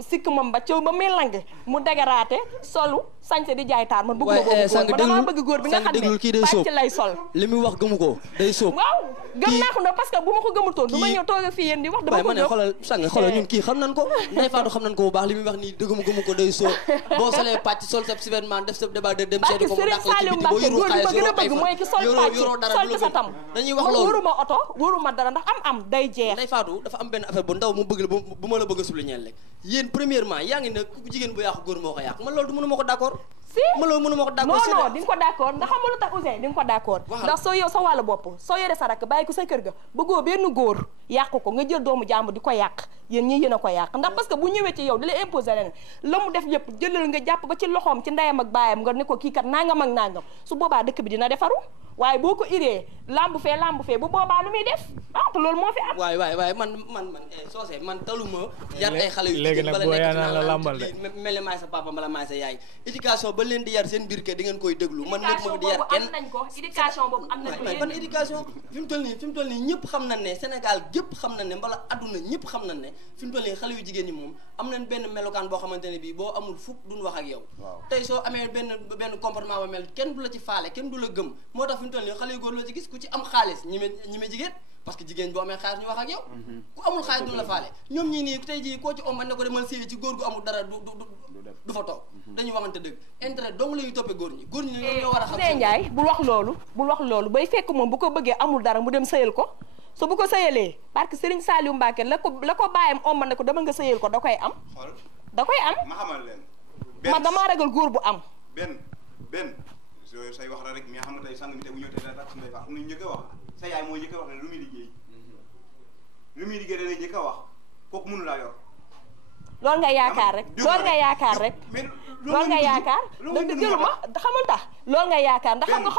sikk moom ba cëw ba muy lang mu dagaraate solu sañse di jaay taar man bëgguma boobu góor man damaa bëgg góor bi nga xam ne pàcc lay sol li muy wax gëmu ko day sóob waaw gëm naa ko nag parce que bu ma ko gëmutoon du ma ñëw toog fii yéen di wax dama ko gëm xoolal ñun kii xam nañ ko Ndeye Fatou xam nañ ko bu baax li muy wax nii dëgguma gëmu ko day sóob boo solee pàcc sol sa survêtement def sa débat de dem seeti ko mu dàq la ci biti boo yoroo xaalis gën a bëgg mooy ki sol pàcc sol te sa tam dañuy wax loolu wóoruma oto wóoruma dara ndax am day jeex Ndeye Fatou dafa am benn affaire bu ndaw mu bëgg la bu ma la bëgg a souligner rek yéen premièrement yaa ngi ne ku jigéen bu yàqu góor moo ko yàq man loolu du mënuma ko d'accord si ma loolu mënuma ko d'accord non di nga ko d'accord ndax xam nga lu tax Ouzin di nga ko d'accord ndax soo yow sa wàllu bopp soo yore sa rakk bàyyi ko sa kër ga bëggoo benn góor yàq ko nga jël doomu jàmbur di ko yàq yéen ñii yéen a ko yàq ndax parce que bu ñëwee ci yow di la imposer leneen la mu def yëpp jëlal nga jàpp ba ci loxoom ci ndeyam ak baayam nga ne ko kii kat nangam ak nangam su boobaa dëkk bi dina defaru waaye boo ko iree lamb fee bu boobaa lu muy def te loolu moo fi am waay man soosé man taluma yar ay xale yu léegi nag boo yaa naan la lambal de mel ne maay sa papa mbala maay sa yaay éducation ba leen di yar seen biir kër di ngeen koy déglu man nekk ma di yar kenn éducation boobu am nañ ko ban éducation fi mu toll nii ñëpp xam nañ ne Sénégal gépp xam nañ ne mbala adduna ñëpp xam nañ ne fi mu toll nii xale yu jigéen ñi moom am nañ benn melokaan boo xamante ne bii boo amul fukk duñ wax ak yow tey soo amee benn comportement ba mel kenn du la ci faale kenn du la gëm moo tax fi mu toll nii xale yu góor loo ci gis ku ci am xaalis ñi me jigéen parce que jigéen boo amee xaalis ñu wax ak yow ku amul xaalis duñ la faale ñoom ñii nii tey jii koo ci omba ne ko demal séy ci góor gu amul dara du fa toog dañuy waxante dëgg intérêt dong la ñuy toppee góor ñi ñoom ñoo war a xam Ouzin Ndiaye bul wax loolu bay fekk moom bu ko bëggee amul dara mu dem sëyal ko su bu ko sëyalee parce que Serigne Saliou Mbacké la ko bàyyam omba ne ko dama nga sëyal ko da koy am ma xamal leen man damaa ragal góor bu am benn say wax la rek mais xam nga tey sang mi tey bu ñëw tey dara su Ndeye Fatou am nañu njëkk a wax sa yaay mooy njëkk a wax ne lu muy liggéey dana njëkk a wax kooku mënu laa yor loolu nga yaakaar rek loolu nga yaakaar da jëlu ma xamul tax loolu nga yaakaar ndax xam nga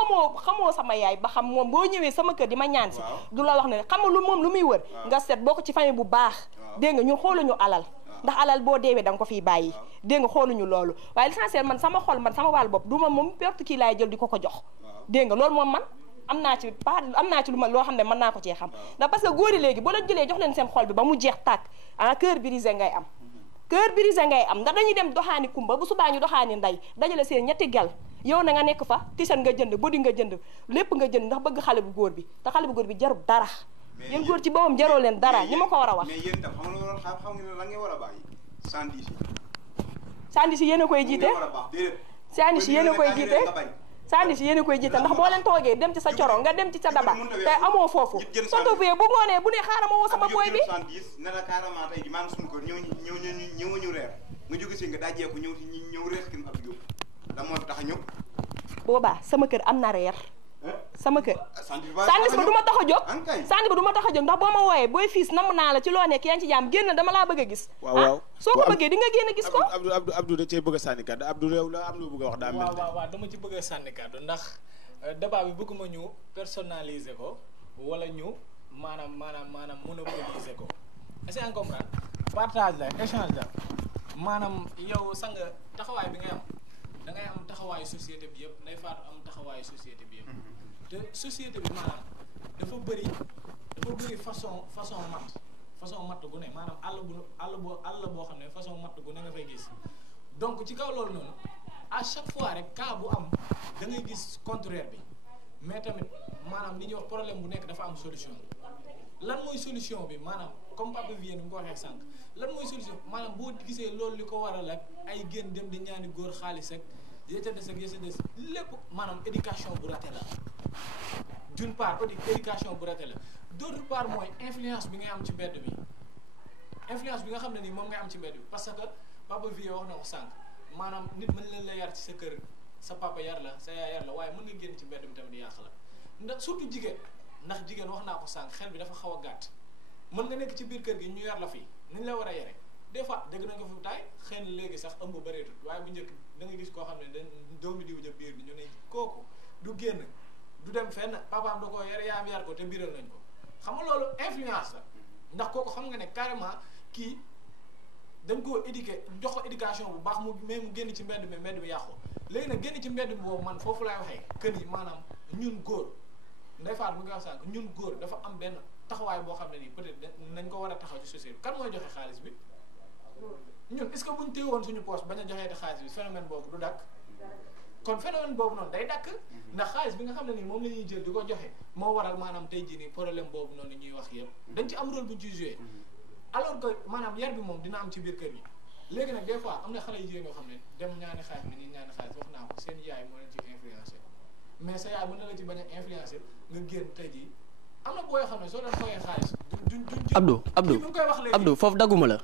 xamoo sama yaay ba xam moom boo ñëwee sama kër di ma ñaan si du la wax ne xam nga moom lu muy wër nga seet boo ko ci famille bu baax dégg nga ñun xooluñu alal ndax alal boo deewee da nga ko fiy bàyyi dégg nga xooluñu loolu waaye l'essentiel man sama xol man sama wàll bopp du ma moom perte kii laay jël di ko jox dégg nga loolu moom man am naa ci lu ma loo xam ne mën naa ko cee xam ndax parce que góor yi léegi boo leen jëlee jox leen seen xol bi ba mu jeex tàkk cœur brisé ngay am ndax dañuy dem doxaani kumba bu subaa ñu doxaani nday dajale seen ñetti gel yow na nga nekk fa tisan nga jënd bodi nga jënd lépp nga jënd ndax bëgg xale bu góor bi te xale bu góor bi jarul dara yéen góor ci boppam jaroo leen dara ñi ma ko war a wax mais yéen tam xam nga la ngeen war a bàyyi sandi si yéen a koy jiite sandi si yéen a koy jiite sandi si yéen a koy jiite ndax boo leen toogee dem ci sa coro nga dem ci sa daba te amoo foofu soto fie bu ngoonee bu ne xaaral ma woo sama boy bi ne la carrément tey ji maa ngi suñu kër ñëw reer nga jóge si nga daajeeku ñëw reer skin ab yóbbu da moo tax a ñëw boobaa sama kër am na reer sama kër sandi ba du ma tax a jóg sandi ba du ma tax a jóg ndax boo ma wooyee booy fiis namm naa la ci loo nekk yaa ngi ci jàmm génn dama laa bëgg a gis waaw soo ko bëggee di nga génn gis ko Abdou da cee bëgg a sànni kàddu Abdou réew la am lu bëgg a wax daa mel waaw dama ci bëgg a sànni kàddu ndax débat bi bëgguma ñu personnaliser ko wala ñu maanaam monopoliser ko est-ce que nga comprendre partage la échange la maanaam yow sa nga taxawaay bi ngay am da ngay am taxawaayu société bi yëpp Ndeye Fatou am taxawaayu société bi yëpp te société bi maanaam dafa bëri façon matt gu ne maanaam àll boo xam ne façon matt gu ne nga fay gis donc ci kaw loolu noonu à chaque fois rek cas bu am da ngay gis contraire bi mais tamit maanaam li ñuy wax problème bu nekk dafa am solution lan mooy solution bi maanaam comme Papa Vieux ni mu ko waxee sànq lan mooy solution maanaam boo gisee loolu li ko waral ak ay génn dem di ñaani góor xaalis ak yéca des ak yéca des lépp maanaam éducation bu raté la d'une part éducation bu raté la d'autre part mooy influence bi ngay am ci mbedd bi influence bi nga xam ne nii moom ngay am ci mbedd bi parce que papa vie wax na ko sànq maanaam nit mën leen la yar ci sa kër sa papa yar la sa yaay yar la waaye mën nga génn ci mbedd bi tamit yàq la ndax surtout jigéen ndax jigéen wax naa ko sànq xel bi dafa xaw a gàtt mën nga nekk ci biir kër gi ñu yar la fii ni ñu la war a yare des fois dëgg na nga fi taay xëy na léegi sax ëmb bëreetul waaye bu njëkk da nga gis koo xam ne dañ doomi diw ja biir bi ñu ne kooku du génn du dem fenn papaam da koo yar yaam yar ko te biiral nañ ko xam nga loolu influence la ndax kooku xam nga ne carrément kii dañ koo éduquer jox ko éducation bu baax mu mais mu génn ci mbedd bi yàqu léegi nag génn ci mbedd bi boobu man foofu laay waxee kën yi maanaam ñun góor Ndeye Fatou bu nga wax sànq ñun góor dafa am benn taxawaay boo xam ne nii peut-être nañ ko war a taxaw ci société kan mooy joxe xaalis bi ñun est-ce que buñ téewoon suñu poche bañ a joxee te xaalis bi phénomène boobu du dakk kon phénomène boobu noonu day dakk ndax xaalis bi nga xam ne nii moom la ñuy jël di ko joxe moo waral maanaam tey jii nii problème boobu noonu ñuy wax yëpp dañ ci am rôle buñ ci joué alors que maanaam yar bi moom dina am ci biir kër yi léegi nag des fois am na xale yu jigéen yoo xam ne dem ñaani xaalis bi ñuy ñaani xaalis wax naa ko seen yaay moo leen ci influencé mais sa yaay mën na la ci bañ a influencé nga génn tey jii am na boo yoo xam ne soo doon fooyee xaalis Abdou foofu dagguma la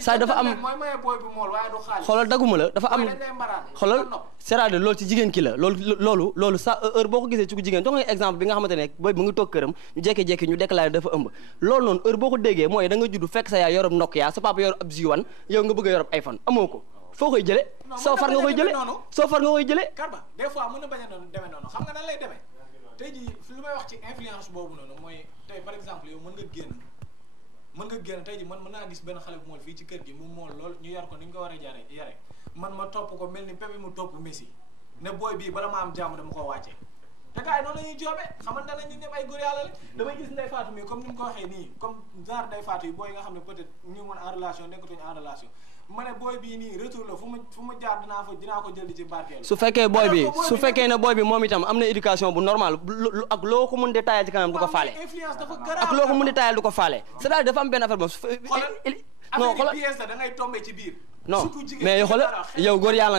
saa dafa am mooy maye booy bu mool waaye du xaalis xoolal dagguma la dafa am xoolal c'est-à-dire loolu ci jigéen ki la loolu sa heure boo ko gisee ci ku jigéen jox nga exemple bi nga xamante ne booy mu ngi toog këram ñu jékki-jékki ñu déclaré dafa ëmb loolu noonu heure boo ko déggee mooy da nga judd fekk sa yaay yorob Nokia sa papa yorob ab J1 yow nga bëgg a yorob iPhone amoo ko foo koy jële soo far nga koy jële Karba des fois mën na bañ a doon demee noonu xam nga nan lay demee tey jii lu may wax ci influence boobu noonu mooy tey par exemple yow mën nga génn tey jii man mën naa gis benn xale bu mool fii ci kër gi mu mool lool ñu yar ko ni ñu ko war a yare man ma topp ko mel ni Pepe mu topp Messi ne booy bii bala ma am jàmm dama ko wàccee te gars yi noonu la ñuy joobee xamante ne ñu ñëpp ay góor yàlla la damay gis Ndeye Fatou mi comme ni mu ko waxee nii comme genre Ndeye Fatou yi booy yi nga xam ne peut-être ñu mën en relation nekkatuñu en relation ma ne booy bii nii retour la fu ma jaar dinaa ko jël di ci barkeel su fekkee ne booy bi moom itam am na éducation bu normal ak loo ko mën détaillé ci kanam du ko faale ak loo ko mën détaillé du ko faale c'est-à-dire dafa am benn affaire boobu non xoolal pièce da ngay tombé ci biir non mais xoolal yow góor yàlla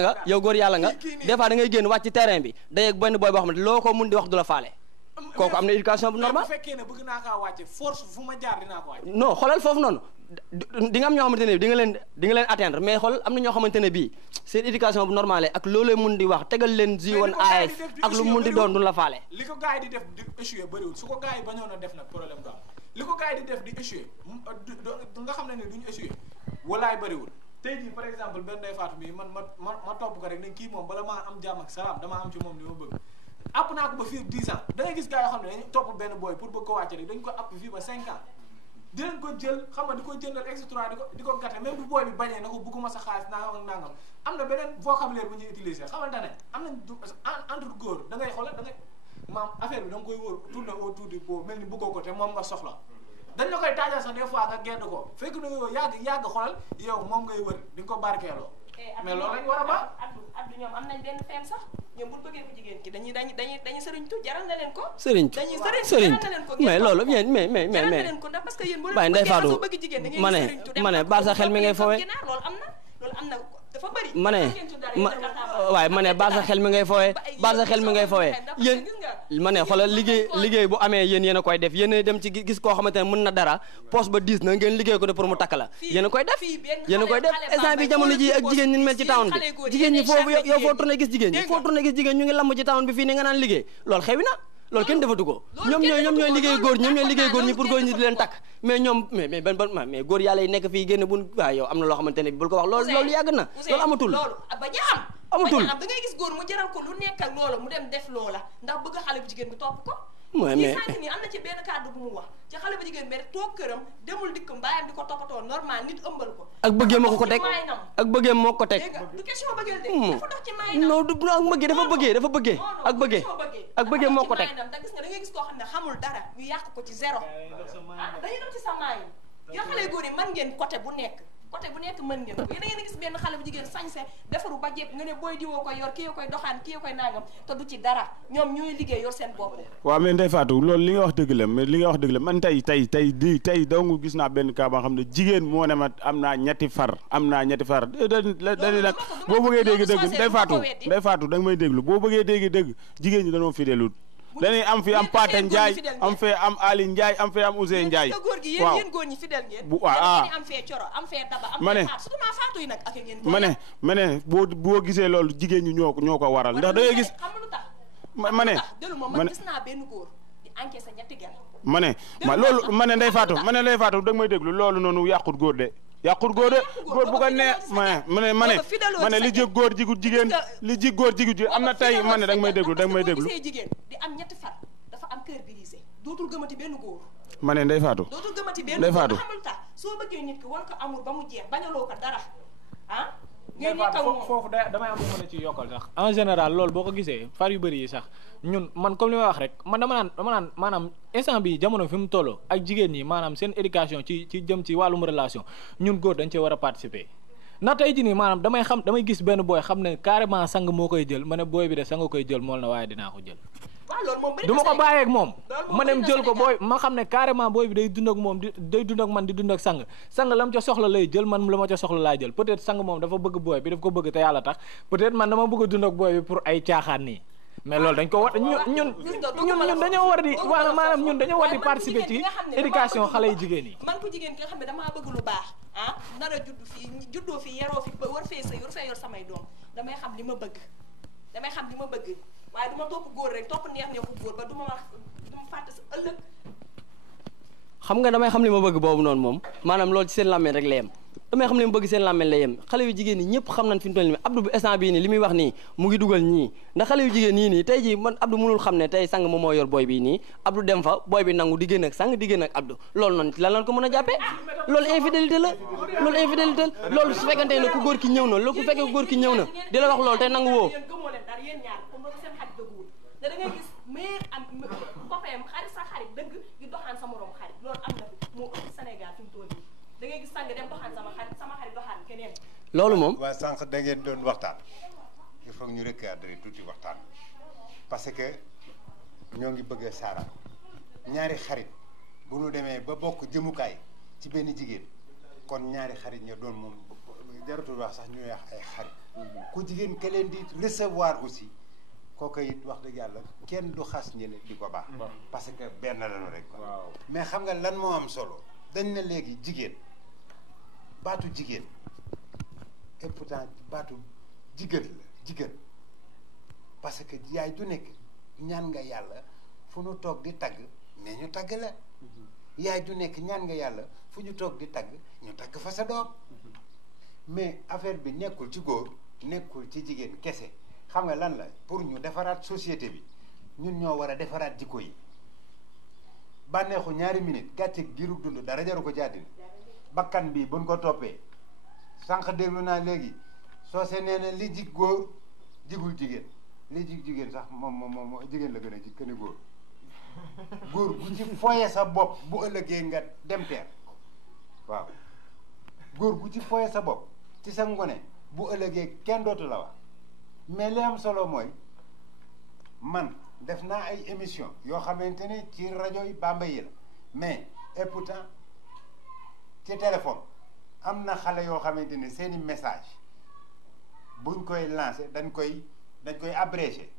nga des fois da ngay génn wàcc ci terrain bi day ak benn booy boo xam ne loo ko mën di wax du la faale kooku am na éducation bu normal bu fekkee ne bëgg naa kaa wàcce force fu ma jaar dinaa ko wàcce non xoolal foofu noonu di nga am ñoo xamante ne di nga leen atteindre mais xool am na ñoo xamante ne bii seen éducation bu normale ak loolee mun di wax tegal leen J1 AS ak lu mun di doon du la faale li ko gars yi di def di échoué bëriwul su ko gars yi bañoon a def nag problème du am li ko gars yi di def di échoué nga xam ne ne duñu échoué walaay bëriwul tey jii par exemple benn Ndeye Fatou bi man ma topp ko rek ne kii moom bala maa am jàmm ak salaam damaa am ci moom li ma bëgg app naa ko ba fii 10 ans da ngay gis gars yoo xam ne dañu topp benn booy pour bëgg ko wàcce rek dañ ko app fii ba 5 ans dinañ ko jël xam nga di ko jëndal extra di ko gàtte même bu booy bi bañee na ko bëgguma sa xaalis nangam ak nangam am na beneen vocabulaire bu ñuy utiliser xamante ne am nañ entre góor da ngay xoolal da ngay maam affaire bi da nga koy wóor tourner autour du pot mel ni bëggoo ko te moom nga soxla dañ la koy taajal sax des fois nga gedd ko fekk na yow yàgg xoolal yow moom ngay wër di nga ko barkeeloo mais loolu lañ war a ba Abdou ñoom am nañ benn feem sax ñoom bu bëggee ko jigéen ki dañuy sëriñtu jaral na leen ko sëriñtu mais loolu yéen mais jaral na leen ko ndax parce que yéen boo leen bëgg jigéen da ngeen sëriñtu ma ne baal sa xel mi ngay foowe loolu am na dafa bëri waaye ma ne baal sa xel mi ngay foowe yéen ma ne xoolal liggéey bu amee yéen a koy def yéen a dem ci gis koo xamante ne mën na dara poste ba 10 na ngeen liggéey ko de pour mu takk la yéen a koy def instant bi jamono ji ak jigéen ñi mel ci town bi jigéen ñi foofu yow foo tourné gis jigéen ñu ngi lamb ci town bi fii ni nga naan liggéey loolu xewi na loolu kenn defatu ko ñoom ñooy liggéey góor ñi pour góor ñi di leen takk mais ñoom mais góor yàlla yi nekk fii génn bu waaw yow am na loo xamante ne bul ko wax loolu yàgg na loolu amatul amatul da ngay gis góor mu jaral ko lu nekk ak loola mu dem def loola ndax bëgg xale bu jigéen bi topp ko mais sànq nii am na ci benn kàddu bu mu wax ci xale bu jigéen bi toog këram demul dikk mbaayam di ko toppatoo normal nit ëmbal ko ak bëggee moo ko teg ak bëggee moo ko teg du question bëggee de dafa dox ci maayinam non du ak bëggee dafa bëggee ak bëggee moo ko teg da gis nga da ngay gis koo xam ne xamul dara ñu yàq ko ci zéro dañuy dox ci sa maayin yoo xale góor yi mën ngeen côté bu nekk côté bu nekk mën ngeen ko yéen a ngeen gis benn xale bu jigéen sañse defaru ba jekk nga ne booy diwoo koy yor kii koy doxaan kii koy nangam te du ci dara ñoom ñooy liggéey yor seen bopp. waaw mais Ndeye Fatou loolu li nga wax dëgg la mais li nga wax dëgg la man tey dong gis naa benn cas ba xam ne jigéen moo ne ma am naa ñetti far dañu nag boo bëggee dégg dëgg Ndeye Fatou da nga may déglu boo bëggee dégg dëgg jigéen ñi dañoo fidèle dañuy am fi am Paate Ndiaye am fee am Ali Ndiaye am fee am Ousseyn Ndiaye waaw yéen góor ñi fidèle ngeen bu waaw am fee coro am fee daba am ma ne surtout faatu yi nag ak ngeen ma ne boo gisee loolu jigéen ñi ñoo ko waral ndax da ngay gis xam lu tax ma ne delu moom man gis naa benn góor di encaissé ñetti gel ma ne loolu ma ne Ndeye Fatou da nga may déglu loolu noonu yàqut góor de góor bu ko nee ma ne li jig góor jigut jigéen li jig góor jigut jigéen am na tey ma ne da nga may déglu jigéen di am ñetti far dafa am cœur brisé dootul gëmati benn góor ma ne Ndeye Fatou dootul gëmati benn góor xamul tax soo bëggee nit ki war ko amul ba mu jeex bañaloo ko dara ah ngeen foofu damay am lu mën a ci yokkal sax en général loolu boo ko gisee far yu bëri yi sax ñun man comme li may wax rek man dama naan maanaam instant bi jamono fi mu toll ak jigéen ñi maanaam seen éducation ci jëm ci wàllum relation ñun góor dañ cee war a participer na tey jii nii maanaam damay gis benn booy xam ne carrément sang moo koy jël ma ne booy bi de sang koy jël mool na waaye dinaa ko jël du ma ko bàyyeeg moom ma dem jël ko booy ma xam ne carrément booy bi day dund ak moom day dund ak man di dund ak sang la mu ca soxla lay jël man la ma ca soxla laay jël peut-être sang moom dafa bëgg booy bi daf ko bëgg te yàlla tax peut-être man dama bëgg a dund ak booy bi pour ay caaxaan nii mais loolu dañ ko war ñun dañoo war di maanaam ñun dañoo war di participer ci éducation xale yu jigéen yi man ko jigéen ki nga xam ne damaa bëgg lu baax ah nar a juddoo fi yaroo fi ba war fee yor samay doom damay xam li ma bëgg waaye du ma topp góor rek topp neex-neexu góor ba du ma fàtte sa ëllëg. xam nga damay xam li ma bëgg boobu noonu moom maanaam loolu ci seen làmmeen rek la yem damay xam li ma bëgg seen làmmeen la yem xale yu jigéen ñi ñëpp xam nañ fi mu toll nii Abdou bu instant bii nii li muy wax nii mu ngi dugal ñii ndax xale yu jigéen yii nii tey jii man Abdou mënul xam ne tey sang moom moo yor booy bii nii Abdou dem fa booy bi nangu di génn ak sang di génn ak Abdou loolu noonu lan lañ ko mën a jàppee loolu infidélité la loolu su fekkante ne ku góor ki ñëw na loolu ku fekkee ku góor ki ñëw na di la wax loolu tey nangu woo da ngay gis meer am copain xarit sa xarit dëgg di doxaan sa morom xarit loolu am na fi moo ëpp Sénégal fi mu toll nii da ngay gis sang dem doxaan sama xarit doxaan keneen loolu moom waa sànq da ngeen doon waxtaan il faut ñu recadrer tuuti waxtaan parce que ñoo ngi bëgg a saara ñaari xarit bu ñu demee ba bokk jëmukaay ci benn jigéen kon ñaari xarit ña doon moom jaratul wax sax ñuy wax ay xarit ku jigéen ke leen di recevoir aussi kooku it wax dëgg yàlla kenn du xas ñële di ko baax parce que benn lañu rek quoi mais xam nga lan moo am solo dañ na léegi jigéen baatu jigéen et pourtant baatu jigéen parce que yaay du nekk ñaan nga yàlla fu ñu toog di tagg mais ñu tagg la yaay du nekk ñaan nga yàlla fu ñu toog di tagg ñu tagg fa sa doom mais affaire bi nekkul ci góor nekkul ci jigéen kese xam nga lan la pour ñu defaraat société bi ñun ñoo war a defaraat jikko yi bànneexu ñaari minute gàcce giirug dund dara jaru ko ci àddina bakkan bi buñ ko toppee sànq déglu naa léegi soo see nee na li jig góor jigul jigéen li jig jigéen sax moom jigéen la gën a jig këni góor bu ci foye sa bopp bu ëllëgee nga dem teer waaw góor gu ci foye sa bopp ci sa ngone bu ëllëgee kenn dootu la wax mais li am solo mooy man def naa ay émission yoo xamante ne ci rajo yi Bambey yi la mais et pourtant ci téléphone am na xale yoo xamante ne seeni message buñ koy lancé dañ koy abrégé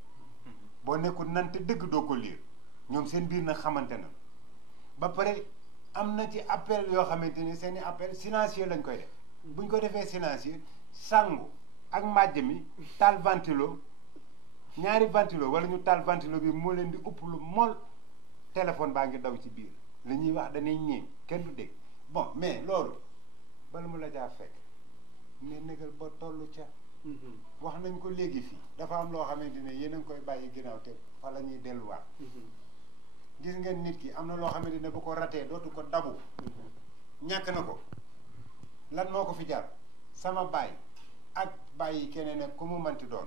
boo nekkul nante dëgg doo ko lire ñoom seen biir na xamante na ba pare am na ci appel yoo xamante ni seeni appel silencieux lañ koy def buñ ko defee silencieux sangu ak mbàjj mi taal ventilo ñaari ventilo wala ñu taal ventilo bi moo leen di upp lu mool téléphone baa ngi daw ci biir li ñuy wax dañuy ñeeñ kenn du dégg bon mais loolu bala mu la jaar fekk ne négal ba tollu ca wax nañ ko léegi fii dafa am loo xamante ne yéen a ngi koy bàyyi ginnaaw te fa la ñuy delluwaat gis ngeen nit ki am na loo xamante ne bu ko ratee dootu ko dabu ñàkk na ko lan moo ko fi jar sama baay ak bàyyi keneen ak ku mu manti doon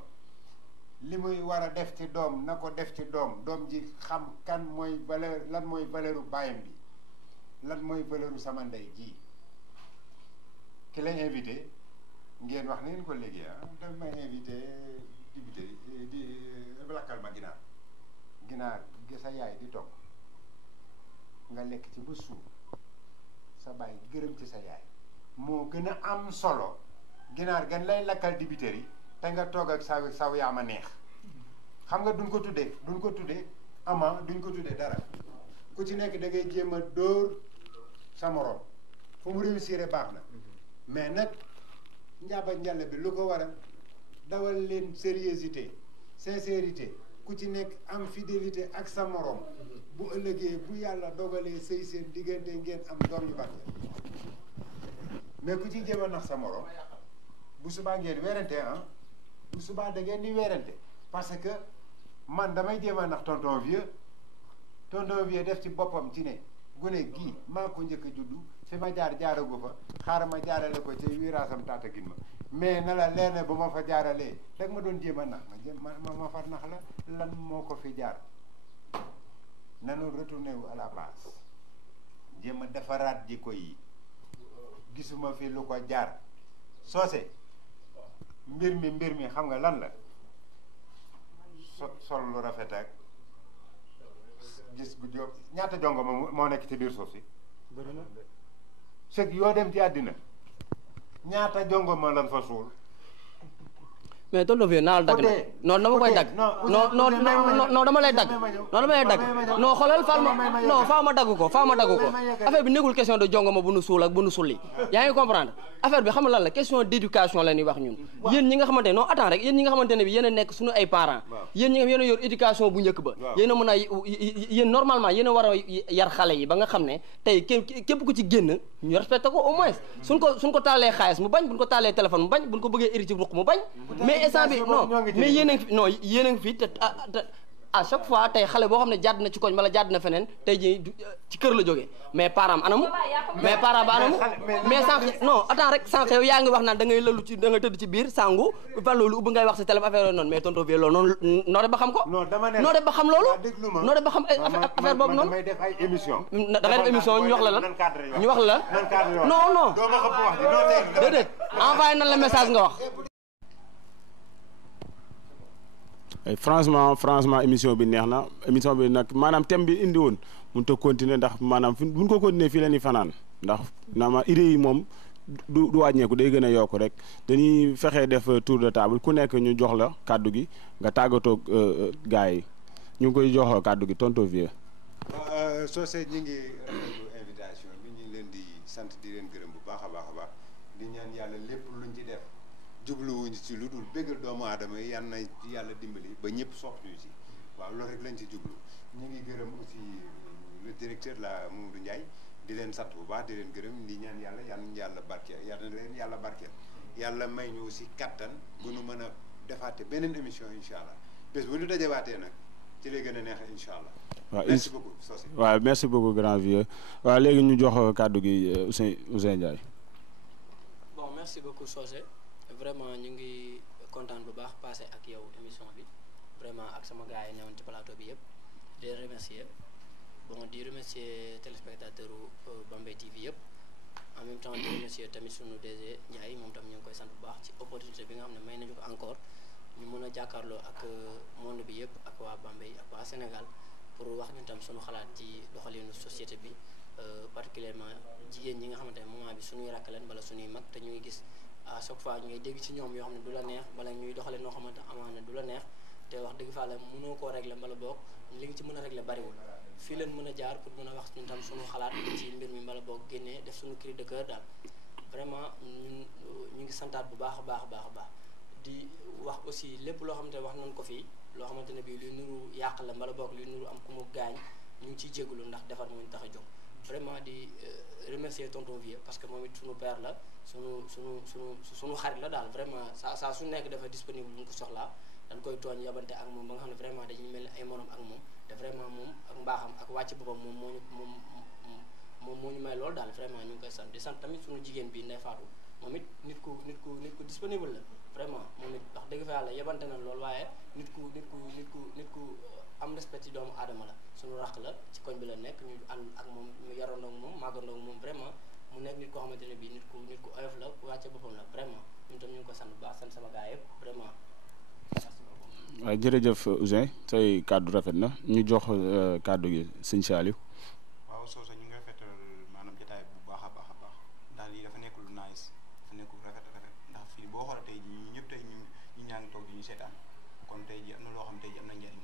li muy war a def ci doom na ko def ci doom ji xam kan mooy valeur lan mooy valeuru baayam bi lan mooy valeuru sama ndey ji ki la invité ngeen wax ngeen ko léegi daf may invité député di lakkal ma ginaar gi sa yaay di togg nga lekk ci ba suur sa baay gërëm ci sa yaay moo gën a am solo ginaar gan lay lakkal député yi te nga toog ak saw yaa ma neex xam nga duñ ko tuddee ama duñ ko tuddee dara ku ci nekk da ngay jéem a dóor sa morom fu mu réussir baax na mais nag njaaba njàll bi lu ko waral dawal leen sérieuxité sincérité ku ci nekk am fidélité ak sa morom bu ëllëgee bu yàlla dogalee sëy seen diggante ngeen am doom yu barke mais ku ci jéem a nax sa morom bu subaa ngeen werante bu subaa da ngeen di werante parce que man damay jéem a nax tonton vieux def ci boppam ci ne gune gii maa ko njëkk a juddu fi ma jaaragu fa xaaral ma jaarale ko ci wiraasam taata gin ma mais na la leer ne bu ma fa jaaralee dag ma doon jéem a nax ma fa nax la lan moo ko fi jaar nanu retourné wu à la base jéem a defaraat jikko yi gisuma fi lu ko jaar soose mbir mi xam nga lan la sol lu rafet ak gis gu jóg ñaata jongo moo nekk ci biir suuf si bëri na sëg yoo dem ci àddina ñaata jongo ma lan fa suul mais tonton Vieux naa la dagg nag non dama koy dagg non dama lay dagg non xoolal faaw ma dagg ko affaire bi nekkul question de jongoma bu nu suul ak bu nu sulli yaa ngi comprendre affaire bi xam nga lan la question d'éducation la ñuy wax ñun yéen ñi nga xamante ne non attends rek yéen ñi nga xamante ne bi yéen a nekk suñu ay parents yéen ñi nga yéen a yor éducation bu njëkk ba yéen a mën a yéen normalement yéen a war a yar xale yi ba nga xam ne tey képp ku ci génn ñu respecté ko au moins suñ ko taalee xaalis mu bañ buñ ko taalee téléphone mu bañ buñ ko bëggee iri ci ruq mu bañ mais instant bi non mais yéen a ngi fi te à chaque fois tey xale boo xam ne jàdd na ci koñ wala jàdd na feneen tey ji ci kër la jógee mais parent anamu mais parent ba anamu mais sànq non attends rek sànq yow yaa ngi wax naan da ngay lëlu ci da ngay tëdd ci biir sangu fa loolu ubbi ngay wax si télé affaire yooyu noonu mais tonton Vieux loolu noonu noo def ba xam ko noo def ba xam loolu noo def ba xam affaire boobu noonu damay def ay émission da ngay def émission ñu wax la lan ñu wax la non déedéet envoyé nan la message nga wax franchement émission bi neex na émission bi nag maanaam thème bi indi woon mënut a continuer ndax maanaam buñ ko continuer fii la ñuy fanaan ndax naama idée yi moom du wàññeeku day gën a yokk rek dañuy fexee def tour de table ku nekk ñu jox la kàddu gi nga tàggatoo gars yi ñu ngi koy jox kàddu gi tonton Vieux. Socé ñi ngi rafetlu invitation bi ñu ngi leen di sant di leen gërëm bu baax a baax di ñaan yàlla lépp luñ ci def. jubluwuñ ci lu dul béggal doomu aadama yi yal na yàlla dimbali ba ñëpp soxla ci waaw loolu rek lañ ci jublu ñu ngi gërëm aussi le directeur la Mamadou Ndiaye di leen sant bu baax di leen gërëm di ñaan yàlla yal na yàlla barkeel yal na leen yàlla barkeel yàlla may ñu aussi kattan bu nu mën a defaate beneen émission incha allah bés bu ñu dajewaatee nag ci lay gën a neexee incha allah. waaw merci beaucoup Socé. waaw merci beaucoup grand Vieux waaw léegi ñu jox kàddu gi Ousseyn Ndiaye. bon merci beaucoup Socé. vraiment ñu ngi kontaan bu baax passé ak yow émission bi vraiment ak sama gars yi newoon ci plateau bi yëpp di remercier bon di remercier téléspectateur Bambey TV yëpp en même temps di remercier tamit sunu DG Ndiaye moom tam ñu ngi koy sant bu baax ci opportunité bi nga xam ne may nañu ko encore ñu mën a jàkkaarloo ak monde bi yëpp ak waa Bambey ak waa Sénégal pour wax ñu tam sunu xalaat ci doxalinu société bi particulièrement jigéen ñi nga xamante ne moment bi suñuy rakk leen wala suñuy mag te ñu ngi gis à chaque fois ñu ngi dégg ci ñoom yoo xam ne du la neex wala ñuy doxale noo xamante amaana du la neex te wax dëgg fa la mënoo koo régler mbala boog li nga ci mën a régler bariwul fii leen mën a jaar pour mën a wax ñun tam suñu xalaat ci mbir mi mbala boog génnee def suñu cri de cœur daal vraiment ñun ñu ngi santaat bu baax a baax di wax aussi lépp loo xamante ne wax nañ ko fii loo xamante ne bii luy nuru yàq la mbala boog luy nuru am ku mu gaañ ñu ngi ciy jégalu ndax defar moo ñu tax a jóg vraiment di remercier tonton Vieux parce que moom it suñu père la suñu xarit la daal vraiment saa su nekk dafa disponible bu ñu ko soxlaa dañ koy tooñ yabante ak moom ba nga xam ne vraiment dañuy mel ni ay morom ak moom te vraiment moom ak mbaaxam ak wàcc boppam moom moo ñu may loolu daal vraiment ñu ngi koy sant di sant tamit suñu jigéen bi Ndeye Fatou moom it nit ku disponible la vraiment moom it wax dëgg fa yàlla yabante na loolu waaye nit ku am respect ci doomu aadama la suñu raq la ci koñ bi la nekk ñu ànd ak moom ñu yaroon ak moom màggandoo ak moom vraiment mu nekk nit koo xamante ne bii nit ku oyof la wàcce boppam la vraiment ñun tam ñu ngi ko sant bu baax sant sama gars yëpp vraiment merci beaucoup. waaw jërëjëf Ouzin say kàddu rafet na ñu jox kàddu gi sëñ Saliou. waaw Socé ñu ngi rafetal maanaam jotaay bu baax a baax a baax ndax lii dafa nekk lu nice dafa nekk lu rafet ndax fii boo xoolee tey jii ñëpp tey ñu ñaa ngi toog di ñu seetaan kon tey jii am na loo xam tey jii am na njariñ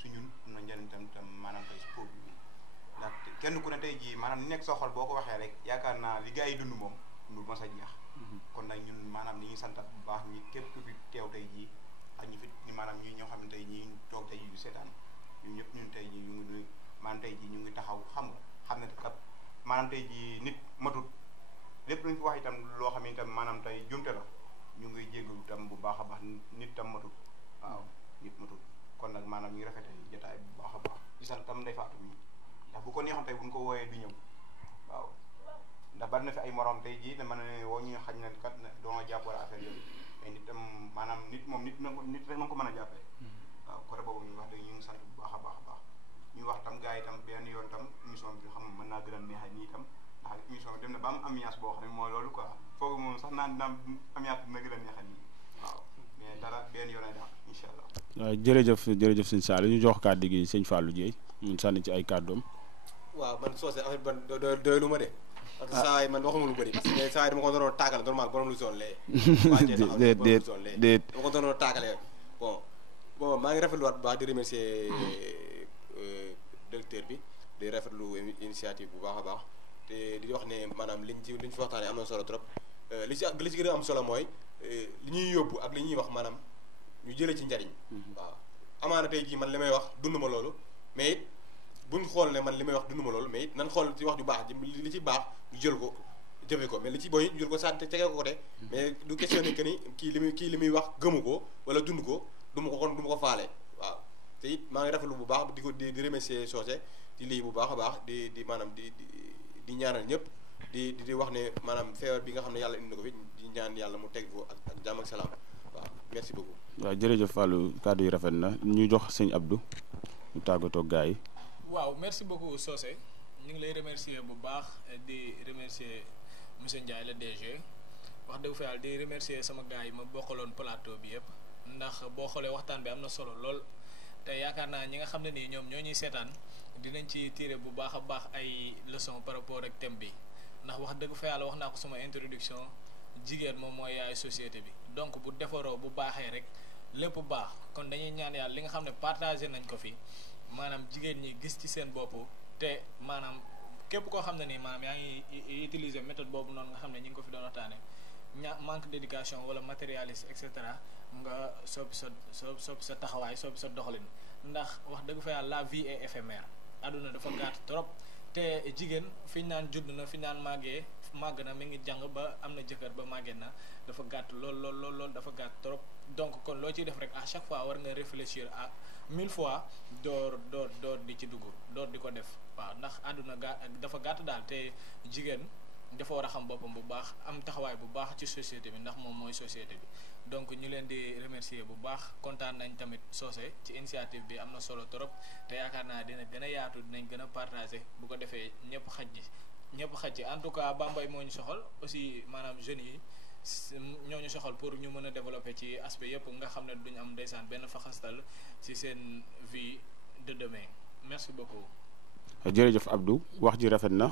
su ñun am na njariñ tam maanaam tey si peuple bi ndax kenn ku ne tey jii maanaam li nekk soo xol boo ko waxee rek yaakaar naa li gars yi dund moom lu mas a jeex kon nag ñun maanaam ni ñuy santat bu baax ñi képp ku fi teew tey jii ak ñi fi maanaam ñi ñoo xam ne tey ñi toog tey jii du seetaan ñun ñëpp ñun tey jii ñu ngi maanaam tey jii ñu ngi taxaw xam ne kat maanaam tey jii nit matut lépp lu ñu fi wax itam loo xam ne itam maanaam tey jumte la ñu ngi jéggalu tam bu baax a baax nit tam matut waaw nit matut kon nag maanaam ñu ngi rafetee jotaay bu baax a baax di sant tam Ndeye Fatou mi ndax bu ko neexoon tey bu ñu ko wooyee du ñëw waaw ndax bari na fi ay morom tey jii dama ne woo ñu xañ na kat doona jàpp wala affaire yooyu mais nit tam maanaam nit moom nit rek ma ko mën a jàppee waaw côté boobu ñu wax dëgg ñu ngi sant bu baax a baax a baax ñu wax tam gars yi tam benn yoon tam émission bi xam mën naa gën a neexee nii tam ndax émission bi dem na ba am ambiance boo xam ne mooy loolu quoi foogu moom sax naan dina ambiance dina gën a neexee nii waaw mais dara benn yoon ay daal incha allah. waaw jërëjëf sëñ Saliou ñu jox kàddu gi sëñ Fallou Dieye mun sànni ci ay kàddoom. waaw man Socé en fait man doylu ma de. parce que saa yi man waxuma lu bëri parce que saa yi dama ko doon tàggale normal borom lu zone lee. déet dama ko doon tàggale bon maa ngi rafetluwaat bu baax di remercier directeur bi di rafetlu initiative bu baax a baax te di wax ne maanaam liñ fi waxtaanee am na solo trop li ci gën a am solo mooy li ñuy yóbbu ak li ñuy wax maanaam ñu jëlee ci njariñ. waaw amaana tey jii man li may wax dund ma loolu mais it buñ xool ne man li may wax dund ma loolu mais it nan xool ci wax ju baax li ci baax ñu jël ko jëfe ko mais li ci booy ñu jël ko sànni tegee ko côté mais du question que ni kii li muy wax gëmu ko wala dund ko du ma ko faale waaw te it maa ngi rafetlu bu baax di remercier Socé di lii bu baax a baax di maanaam di ñaanal ñëpp di wax ne maanaam feebar bi nga xam ne yàlla indi na ko fi di ñaan yàlla mu teg ko ak jàmm ak salaam waaw merci beaucoup. waaw jërëjëf Fallou kàddu yi rafet na ñu jox sëñ Abdou ñu tàggatoo ak gars yi. waaw merci beaucoup Socé ñu ngi lay remercier bu baax di remercier monsieur Ndiaye le DG wax dëgg fa yàlla di remercier sama gars yi ma bokkaloon plateau bi yëpp ndax boo xoolee waxtaan bi am na solo lool te yaakaar naa ñi nga xam ne nii ñoom ñoo ñuy seetaan dinañ ci tirer bu baax a baax ay leçons par rapport ak thème bi ndax wax dëgg fa yàlla wax naa ko sama introduction jigéen moom mooy yaay société bi donc bu defaroo bu baaxee rek lépp baax kon dañuy ñaan yàlla li nga xam ne partagé nañ ko fi maanaam jigéen ñi gis ci seen bopp te maanaam képp koo xam ne nii maanaam yaa ngi utiliser méthode boobu noonu nga xam ne ñi ngi ko fi doon waxtaane manque d'éducation wala matérialiste et cetera nga soppi sa taxawaay soppi sa doxalin ndax wax dëgg fa yàlla la vie est éphémère àdduna dafa gàtt trop te jigéen fi ñu naan judd na fi ñu naan màgg na mi ngi jàng ba am na jëkkër ba màggee na dafa gàtt lool dafa gàtt trop donc kon loo ciy def rek à chaque fois war nga réfléchir à 1000 fois door di ci dugg door di ko def waaw ndax àdduna dafa gàtt daal te jigéen dafa war a xam boppam bu baax am taxawaay bu baax ci société bi ndax moom mooy société bi donc ñu leen di remercier bu baax kontaan nañ tamit Socé ci initiative bi am na solo trop te yaakaar naa dina gën a yaatu dinañ gën a partager bu ko defee ñëpp xaj ci en tout cas Bambey moo ñu soxal aussi maanaam jeunes yi ñoo ñu soxal pour ñu mën a développer ci aspect yëpp nga xam ne duñu am ndeysaan benn faxastal ci seen vie de demain merci beaucoup. jërëjëf Abdou wax ji rafet na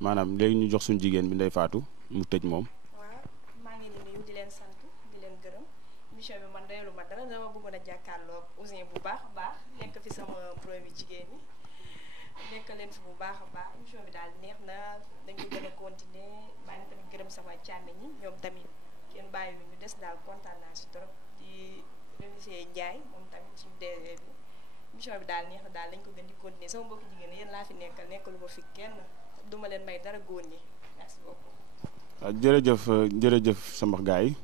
maanaam léegi ñu jox suñu jigéen bi Ndeye Fatou mu tëj moom. waaw maa ngi leen di nuyu di leen sant di leen gërëm émission bi man doyalu ma dara dama bëggoon a jàkkaarloo Ouzin bu baax a baax nekk fi sama premier jigéen ñi nekk leen fi bu baax a baax émission bi daal neex na dañu gën a continuer maa ngi tamit gërëm sama càmm ñi ñoom tamit kenn bàyyi ñu des daal kontaan naa si trop di remercier Ndiaye moom tamit ci DG bi émission bi daal neex na daal dañ ko gën di continuer sama mbokki jigéen yéen laa fi nekkal nekkalu ma fi kenn duma leen may dara góor ñi merci beaucoup. waaw jërëjëf sama gars yi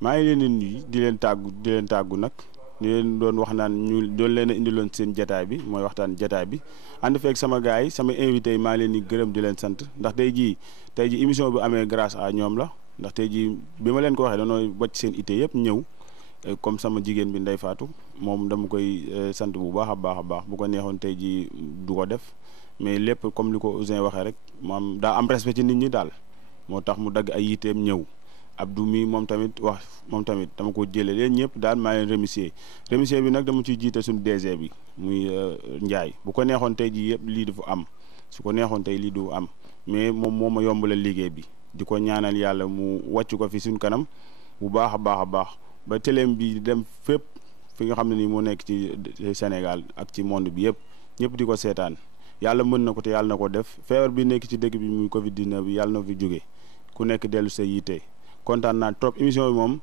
maa ngi leen di nuyu di leen tàggu nag ñu leen doon wax naan ñu doon leen a indiloon seen jataay bi mooy waxtaan jataay bi ànd feeg sama gars yi sama invité yi maa ngi leen di gërëm di leen sant ndax tey jii émission bi amee grâce à ñoom la ndax tey jii bi ma leen ko waxee dañoo wàcc seen ité yëpp ñëw comme sama jigéen bi Ndeye Fatou moom dama koy sant bu baax a baax bu ko neexoon tey jii du ko def mais lépp comme li ko Ouzin waxee rek maam daa am respect ci nit ñi daal moo tax mu dagg ay yiteem ñëw Abdou mi moom tamit dama ko jëlee leen ñëpp daal maa leen remercier bi nag dama ciy jiite suñu DG bi muy Ndiaye bu ko neexoon tey jii yëpp lii dafa am su ko neexoon tey lii du am mais moom moo ma yombalal liggéey bi di ko ñaanal yàlla mu wàcc ko fi suñ kanam bu baax a baax ba téléem bi dem fépp fi nga xam ne nii moo nekk ci Sénégal ak ci monde bi ñëpp di ko seetaan yàlla mën na ko te yàlla na ko def feebar bi nekk ci dëkk bi muy Covid 19 bi yàlla na fi jóge ku nekk dellu sa yitte kontaan naa trop émission bi moom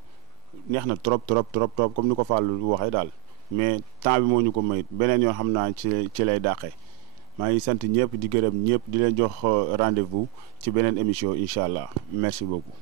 neex na trop comme ni ko Fallou waxee daal mais temps bi moo ñu ko mayit beneen yoon xam naa ci lay dàqee maa ngi sant ñëpp di gërëm ñëpp di leen jox rendez-vous ci beneen émission incha allah merci beaucoup.